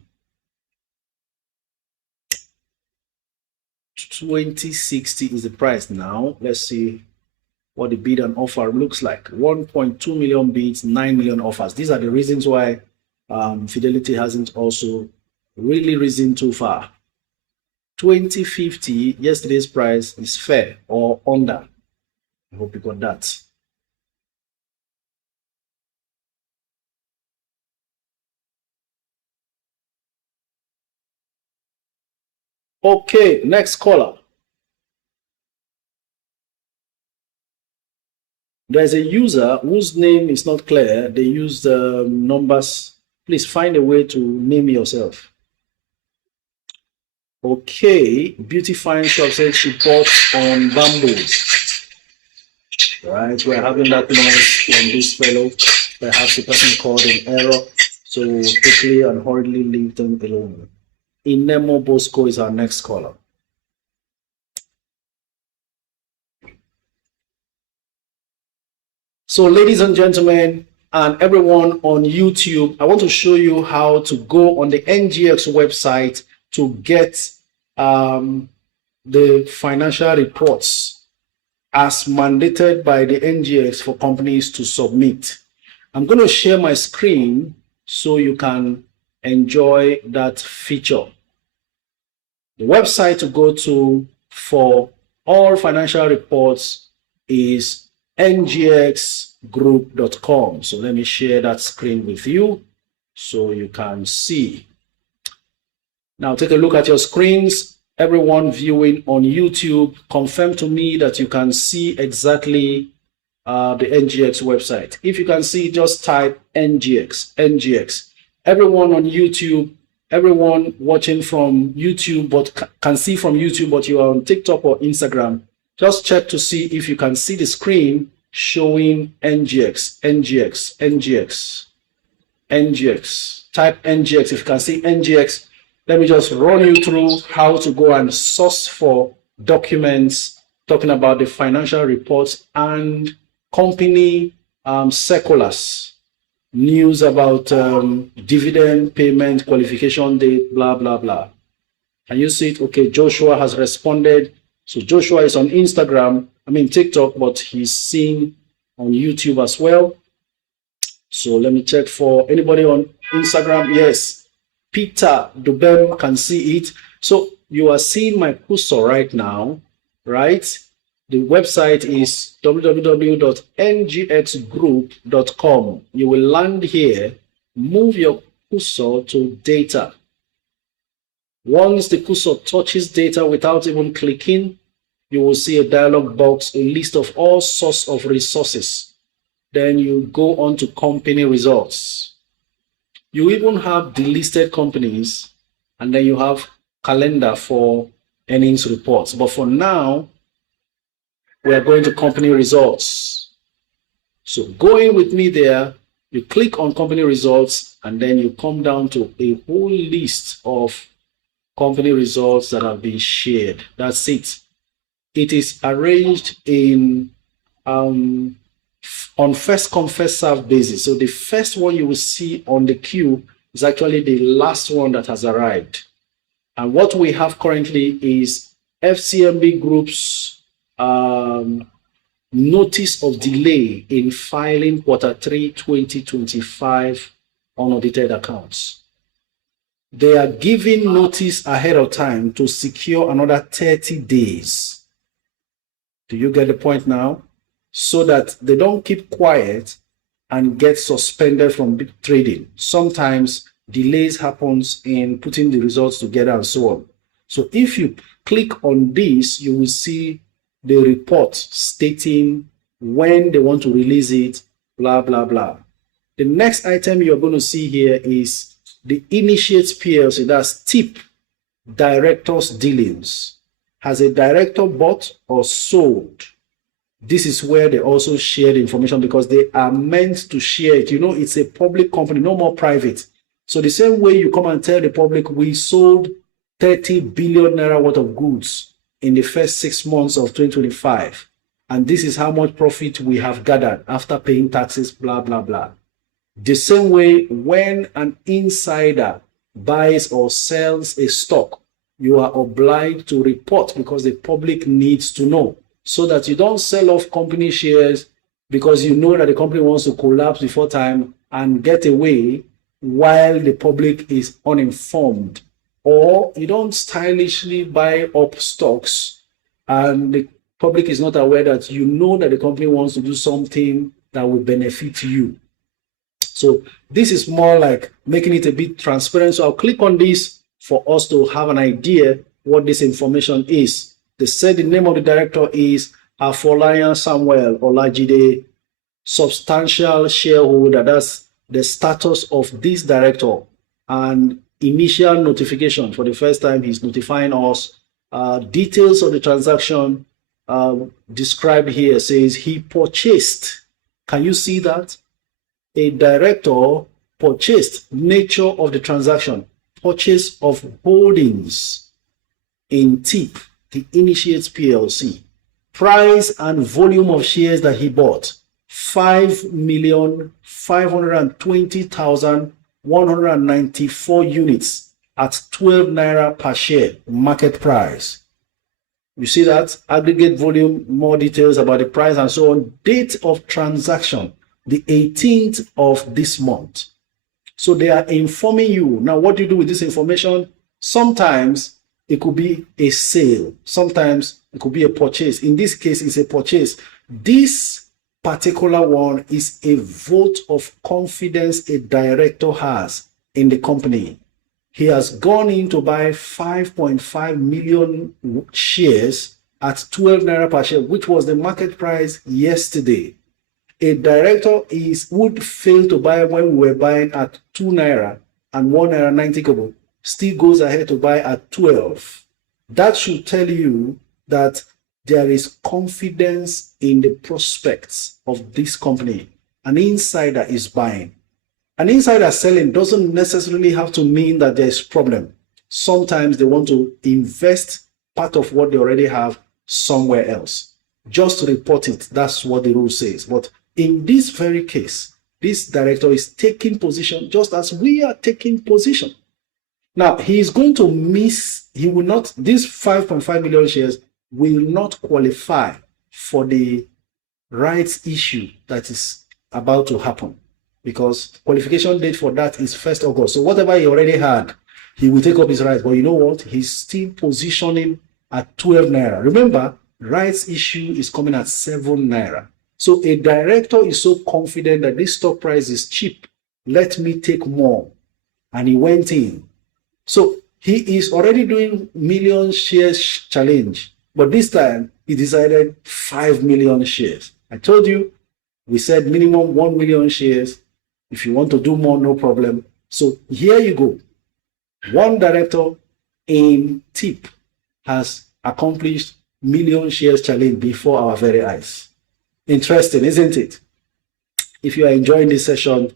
2060 is the price now. Let's see what the bid and offer looks like. 1.2 million bids, 9 million offers. These are the reasons why Fidelity hasn't also really risen too far. 2050, yesterday's price is fair or under. I hope you got that. Okay, next caller. There's a user whose name is not clear. They use the numbers. Please find a way to name yourself. Okay, Beauty Fine Shop says she bought on Bamboo. Right, we're having that noise from this fellow. Perhaps the person called an error. So quickly and hurriedly leave them alone. Inemo Bosco is our next caller. So ladies and gentlemen, and everyone on YouTube, I want to show you how to go on the NGX website to get the financial reports as mandated by the NGX for companies to submit. I'm going to share my screen so you can enjoy that feature. The website to go to for all financial reports is ngxgroup.com. So let me share that screen with you so you can see. Now take a look at your screens. Everyone viewing on YouTube, confirm to me that you can see exactly the NGX website. If you can see, just type NGX. Everyone on YouTube, everyone watching from YouTube but can see from YouTube, but you are on TikTok or Instagram, just check to see if you can see the screen showing NGX. Type NGX. If you can see NGX, let me just run you through how to go and source for documents talking about the financial reports and company circulars, news about dividend payment, qualification date, blah, blah, blah. Can you see it? Okay, Joshua has responded. So Joshua is on Instagram, TikTok, but he's seen on YouTube as well. So let me check for anybody on Instagram. Yes, Peter Dubem can see it. So you are seeing my cursor right now, right? The website is www.ngxgroup.com. You will land here, move your cursor to data. Once the cursor touches data without even clicking, you will see a dialog box, a list of all sorts of resources. Then you go on to company results. You even have delisted companies, and then you have calendar for earnings reports. But for now, we are going to company results. So going with me there, you click on company results, and then you come down to a whole list of company results that have been shared. That's it. It is arranged in on first come first serve basis. So the first one you will see on the queue is actually the last one that has arrived. And what we have currently is FCMB Group's notice of delay in filing Q3 2025 unaudited accounts. They are giving notice ahead of time to secure another 30 days. Do you get the point now? So that they don't keep quiet and get suspended from trading. Sometimes delays happens in putting the results together and so on. So if you click on this, you will see the report stating when they want to release it, blah, blah, blah. The next item you're going to see here is the Initiates PLC, that's TIP, Directors Dealings. Has a director bought or sold? This is where they also share the information because they are meant to share it. You know, it's a public company, no more private. So the same way you come and tell the public, we sold 30 billion naira worth of goods in the first 6 months of 2025. And this is how much profit we have gathered after paying taxes, blah, blah, blah. The same way when an insider buys or sells a stock, you are obliged to report because the public needs to know, so that you don't sell off company shares because you know that the company wants to collapse before time and get away while the public is uninformed. Or you don't stylishly buy up stocks and the public is not aware that you know that the company wants to do something that will benefit you. So this is more like making it a bit transparent. So I'll click on this for us to have an idea what this information is. They said the name of the director is Afolayan Samuel Olajide, substantial shareholder. That's the status of this director. And initial notification for the first time, he's notifying us. Details of the transaction described here says he purchased. Can you see that? A director purchased. Nature of the transaction: purchase of holdings in TIP, the Initiates PLC. Price and volume of shares that he bought: 5,520,194 units at 12 naira per share market price. You see that? Aggregate volume, more details about the price and so on. Date of transaction, the 18th of this month. So they are informing you. Now, what do you do with this information? Sometimes it could be a sale. Sometimes it could be a purchase. In this case, it's a purchase. This particular one is a vote of confidence a director has in the company. He has gone in to buy 5.5 million shares at 12 naira per share, which was the market price yesterday. A director would fail to buy when we were buying at 2 naira and 1 naira 90 kobo, still goes ahead to buy at 12. That should tell you that there is confidence in the prospects of this company. An insider is buying. An insider selling doesn't necessarily have to mean that there's a problem. Sometimes they want to invest part of what they already have somewhere else. Just report it. That's what the rule says. But in this very case, this director is taking position just as we are taking position. Now, he is going to miss, he will not, these 5.5 million shares will not qualify for the rights issue that is about to happen, because qualification date for that is 1st August. So whatever he already had, he will take up his rights. But you know what? He's still positioning at 12 naira. Remember, rights issue is coming at 7 naira. So a director is so confident that this stock price is cheap. Let me take more. And he went in. So he is already doing million shares challenge. But this time, he decided 5 million shares. I told you, we said minimum 1 million shares. If you want to do more, no problem. So here you go. One director in TIP has accomplished million shares challenge before our very eyes. Interesting, isn't it? If you are enjoying this session,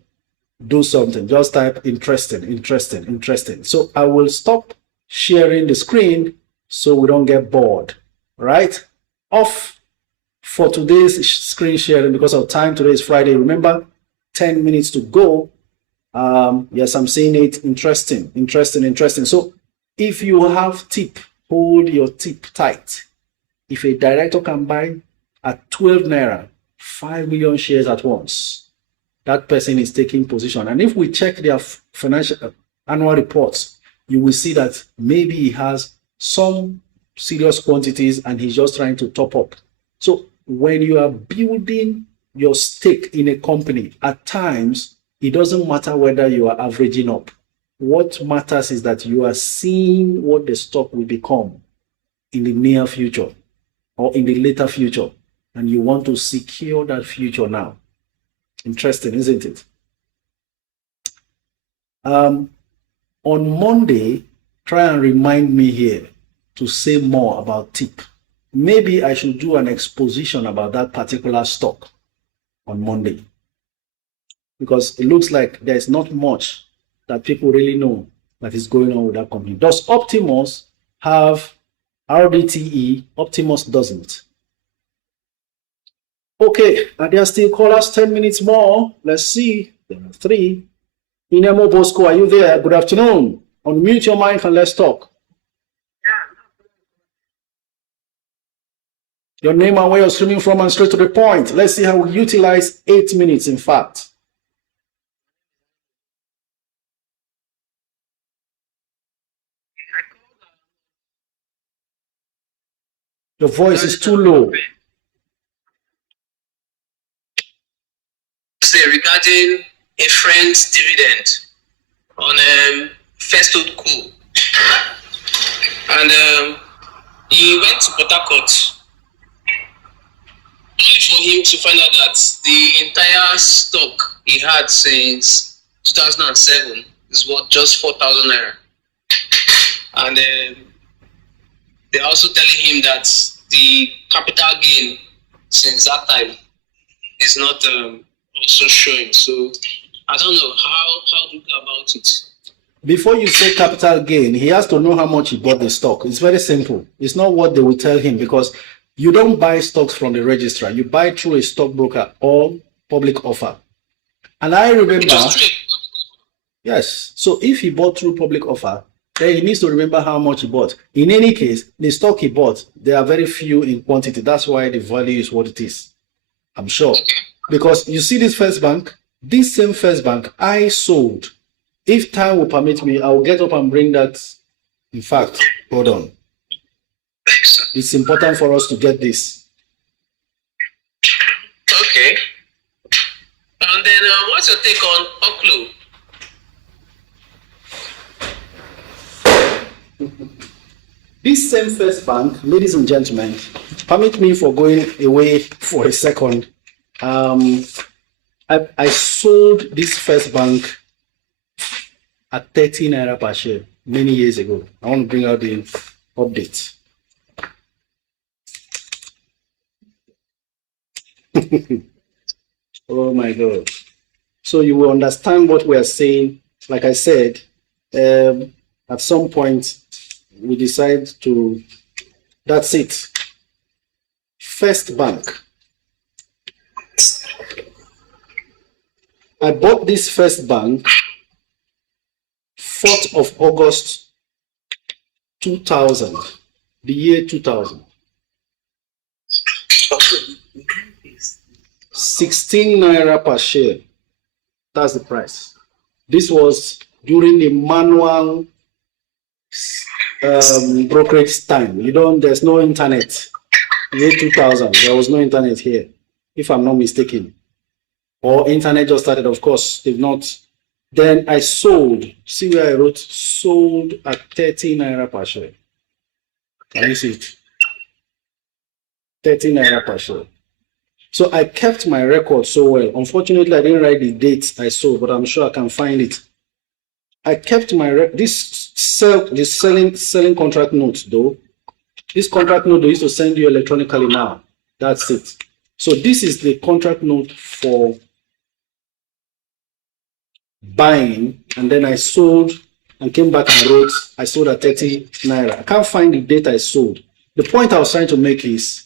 do something. Just type interesting, interesting, interesting. So I will stop sharing the screen so we don't get bored, right? Off for today's screen sharing because of time. Today is Friday. Remember, 10 minutes to go. Yes, I'm seeing it. Interesting, interesting, interesting. So if you have tip, hold your tip tight. If a director can buy at 12 Naira, 5 million shares at once, that person is taking position. And if we check their financial annual reports, you will see that maybe he has some serious quantities and he's just trying to top up. So when you are building your stake in a company, at times, it doesn't matter whether you are averaging up. What matters is that you are seeing what the stock will become in the near future or in the later future, and you want to secure that future now. Interesting, isn't it? On Monday, try and remind me here to say more about TIP. Maybe I should do an exposition about that particular stock on Monday, because it looks like there's not much that people really know that is going on with that company. Does Optimus have RDTE? Optimus doesn't. Okay, and there are still callers, 10 minutes more. Let's see. There are 3. Inemo Bosco, are you there? Good afternoon. Unmute your mic and let's talk. Your name and where you're streaming from and straight to the point. Let's see how we utilize 8 minutes, in fact. Your voice is too low. Regarding a friend's dividend on First Old Co. And he went to Port Harcourt only for him to find out that the entire stock he had since 2007 is worth just 4,000 Naira. And they're also telling him that the capital gain since that time is not also showing. So I don't know how do you go about it. Before you say capital gain, he has to know how much he bought the stock. It's very simple. It's not what they will tell him, because you don't buy stocks from the registrar. You buy through a stockbroker or public offer. And I remember, yes. So if he bought through public offer, then he needs to remember how much he bought. In any case, the stock he bought, they are very few in quantity. That's why the value is what it is, I'm sure. Because you see this First Bank, this same First Bank, I sold. If time will permit me, I will get up and bring that. In fact, hold on. It's important for us to get this. Okay. And then what's your take on Oklo? This same First Bank, ladies and gentlemen, permit me for going away for a second. I sold this First Bank at 30 Naira per share many years ago. I want to bring out the update. Oh my God. So you will understand what we are saying. Like I said, at some point we decide to, that's it. First Bank. I bought this First Bank 4th of August 2000, the year 2000. 16 Naira per share. That's the price. This was during the manual brokerage time. There's no internet. Year 2000, there was no internet here, if I'm not mistaken. Or internet just started, of course, if not. Then I sold, see where I wrote, sold at 30 Naira per share. Can you see it? 30 Naira per share. So I kept my record so well. Unfortunately, I didn't write the dates I sold, but I'm sure I can find it. I kept my this selling contract notes though. This contract note they used to send you electronically now. That's it. So this is the contract note for buying, and then I sold and came back and wrote, I sold at 30 naira. I can't find the date I sold. The point I was trying to make is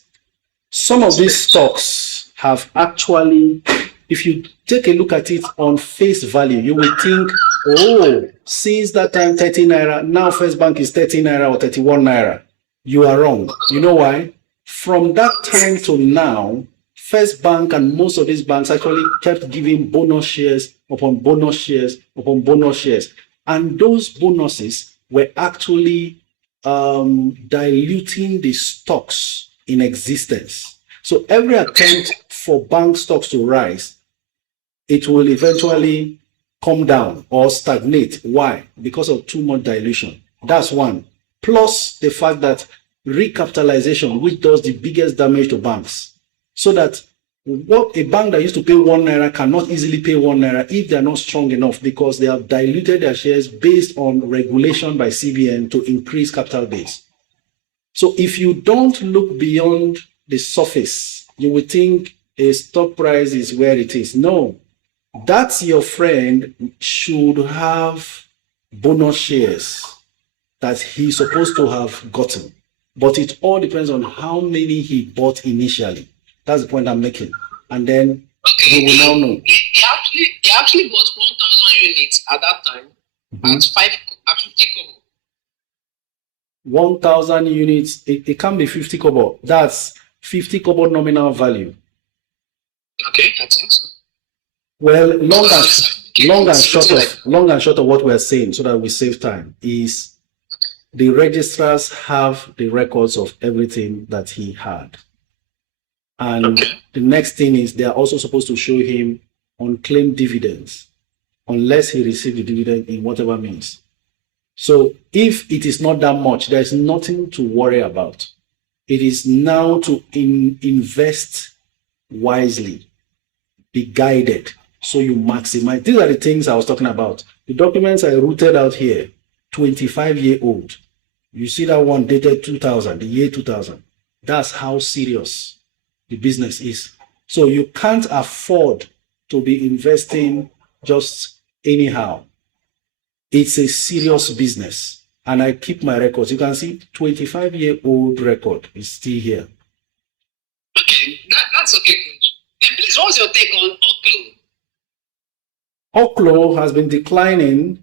some of these stocks have actually, if you take a look at it on face value, you will think, oh, since that time 30 naira, now First Bank is 30 naira or 31 naira. You are wrong. You know why? From that time to now, First Bank and most of these banks actually kept giving bonus shares upon bonus shares upon bonus shares. And those bonuses were actually diluting the stocks in existence. So every attempt for bank stocks to rise, it will eventually come down or stagnate. Why? Because of too much dilution. That's one. Plus the fact that recapitalization, which does the biggest damage to banks, so that what a bank that used to pay 1 naira cannot easily pay 1 naira if they're not strong enough, because they have diluted their shares based on regulation by CBN to increase capital base. So if you don't look beyond the surface, you would think a stock price is where it is. No, that's your friend should have bonus shares that he's supposed to have gotten. But it all depends on how many he bought initially. That's the point I'm making. And then we will now know. He actually bought 1,000 units at that time at 50 kobo. 1,000 units, it can be 50 kobo. That's 50 kobo nominal value. Okay, I think so. Well, long and short of what we're saying, so that we save time, is the registrars have the records of everything that he had. And the next thing is they are also supposed to show him unclaimed dividends, unless he received the dividend in whatever means. So if it is not that much, there's nothing to worry about. It is now to invest wisely, be guided, so you maximize. These are the things I was talking about. The documents I rooted out here, 25-year-old. You see that one dated 2000, the year 2000. That's how serious the business is. So you can't afford to be investing just anyhow. It's a serious business. And I keep my records. You can see 25-year-old record is still here. Okay, that's okay, Coach. Then please, what's your take on Oklo? Oklo has been declining.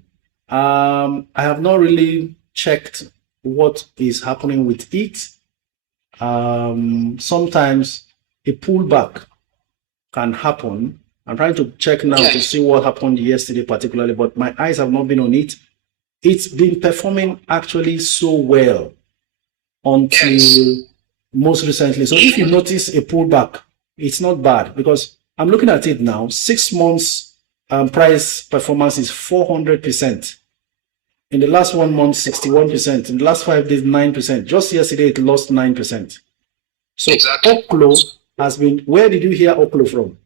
I have not really checked what is happening with it. Sometimes a pullback can happen. I'm trying to check now to see what happened yesterday particularly, but my eyes have not been on it. It's been performing actually so well until most recently. So if you notice a pullback, it's not bad, because I'm looking at it now. 6 months price performance is 400%. In the last 1 month, 61%. In the last 5 days, 9%. Just yesterday, it lost 9%. So Oklo has been, where did you hear Oklo from?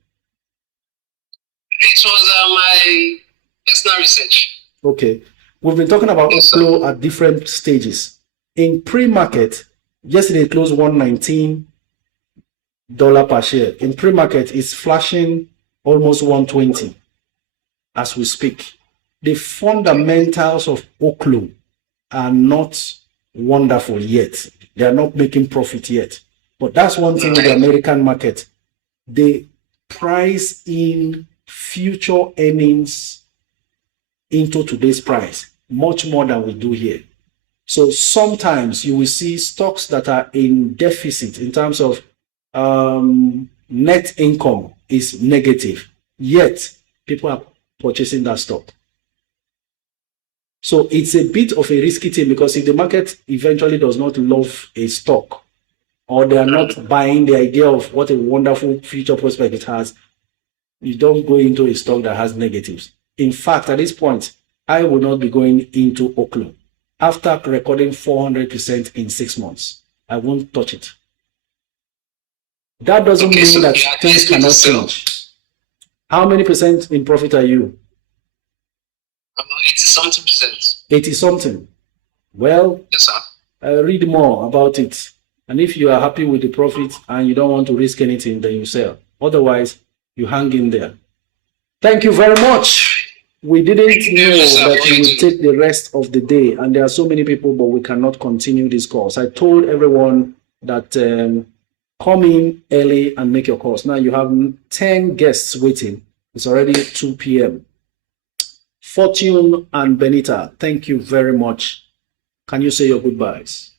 It was my personal research. Okay. We've been talking about Oklo at different stages. In pre-market, yesterday it closed $119 per share. In pre-market, it's flashing almost 120 as we speak. The fundamentals of Oklo are not wonderful yet. They are not making profit yet. But that's one thing with the American market. They price in future earnings into today's price much more than we do here. So sometimes you will see stocks that are in deficit in terms of net income is negative, yet people are purchasing that stock. So it's a bit of a risky thing, because if the market eventually does not love a stock, or they are not buying the idea of what a wonderful future prospect it has, you don't go into a stock that has negatives. In fact, at this point, I will not be going into Oklo. After recording 400% in 6 months, I won't touch it. That doesn't mean that things cannot change. How many percent in profit are you? About 80-something%. 80-something. Well, yes, sir. read more about it. And if you are happy with the profit and you don't want to risk anything, then you sell. Otherwise, you hang in there. Thank you very much. We didn't know that we would take the rest of the day, and there are so many people, but we cannot continue this course. I told everyone that come in early and make your course. Now you have 10 guests waiting. It's already 2 p.m. Fortune and Benita, thank you very much. Can you say your goodbyes?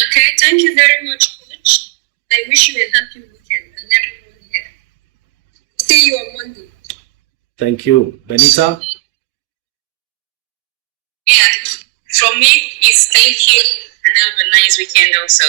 Okay, thank you very much, Coach. I wish you a happy weekend and everyone here. See you on Monday. Thank you. Benita? Yeah, from me is thank you and have a nice weekend also.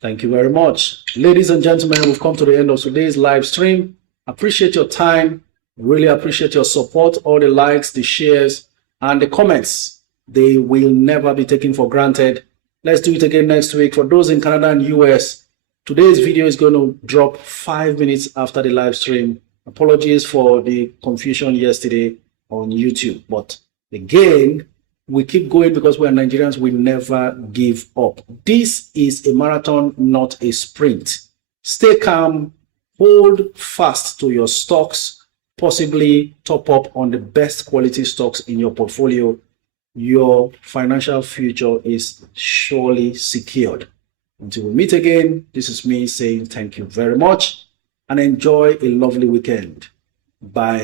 Thank you very much. Ladies and gentlemen, we've come to the end of today's live stream. Appreciate your time. Really appreciate your support, all the likes, the shares, and the comments. They will never be taken for granted. Let's do it again next week. For those in Canada and US, today's video is going to drop 5 minutes after the live stream. Apologies for the confusion yesterday on YouTube. But again, we keep going because we are Nigerians. We never give up. This is a marathon, not a sprint. Stay calm. Hold fast to your stocks. Possibly top up on the best quality stocks in your portfolio. Your financial future is surely secured. Until we meet again, this is me saying thank you very much and enjoy a lovely weekend. Bye.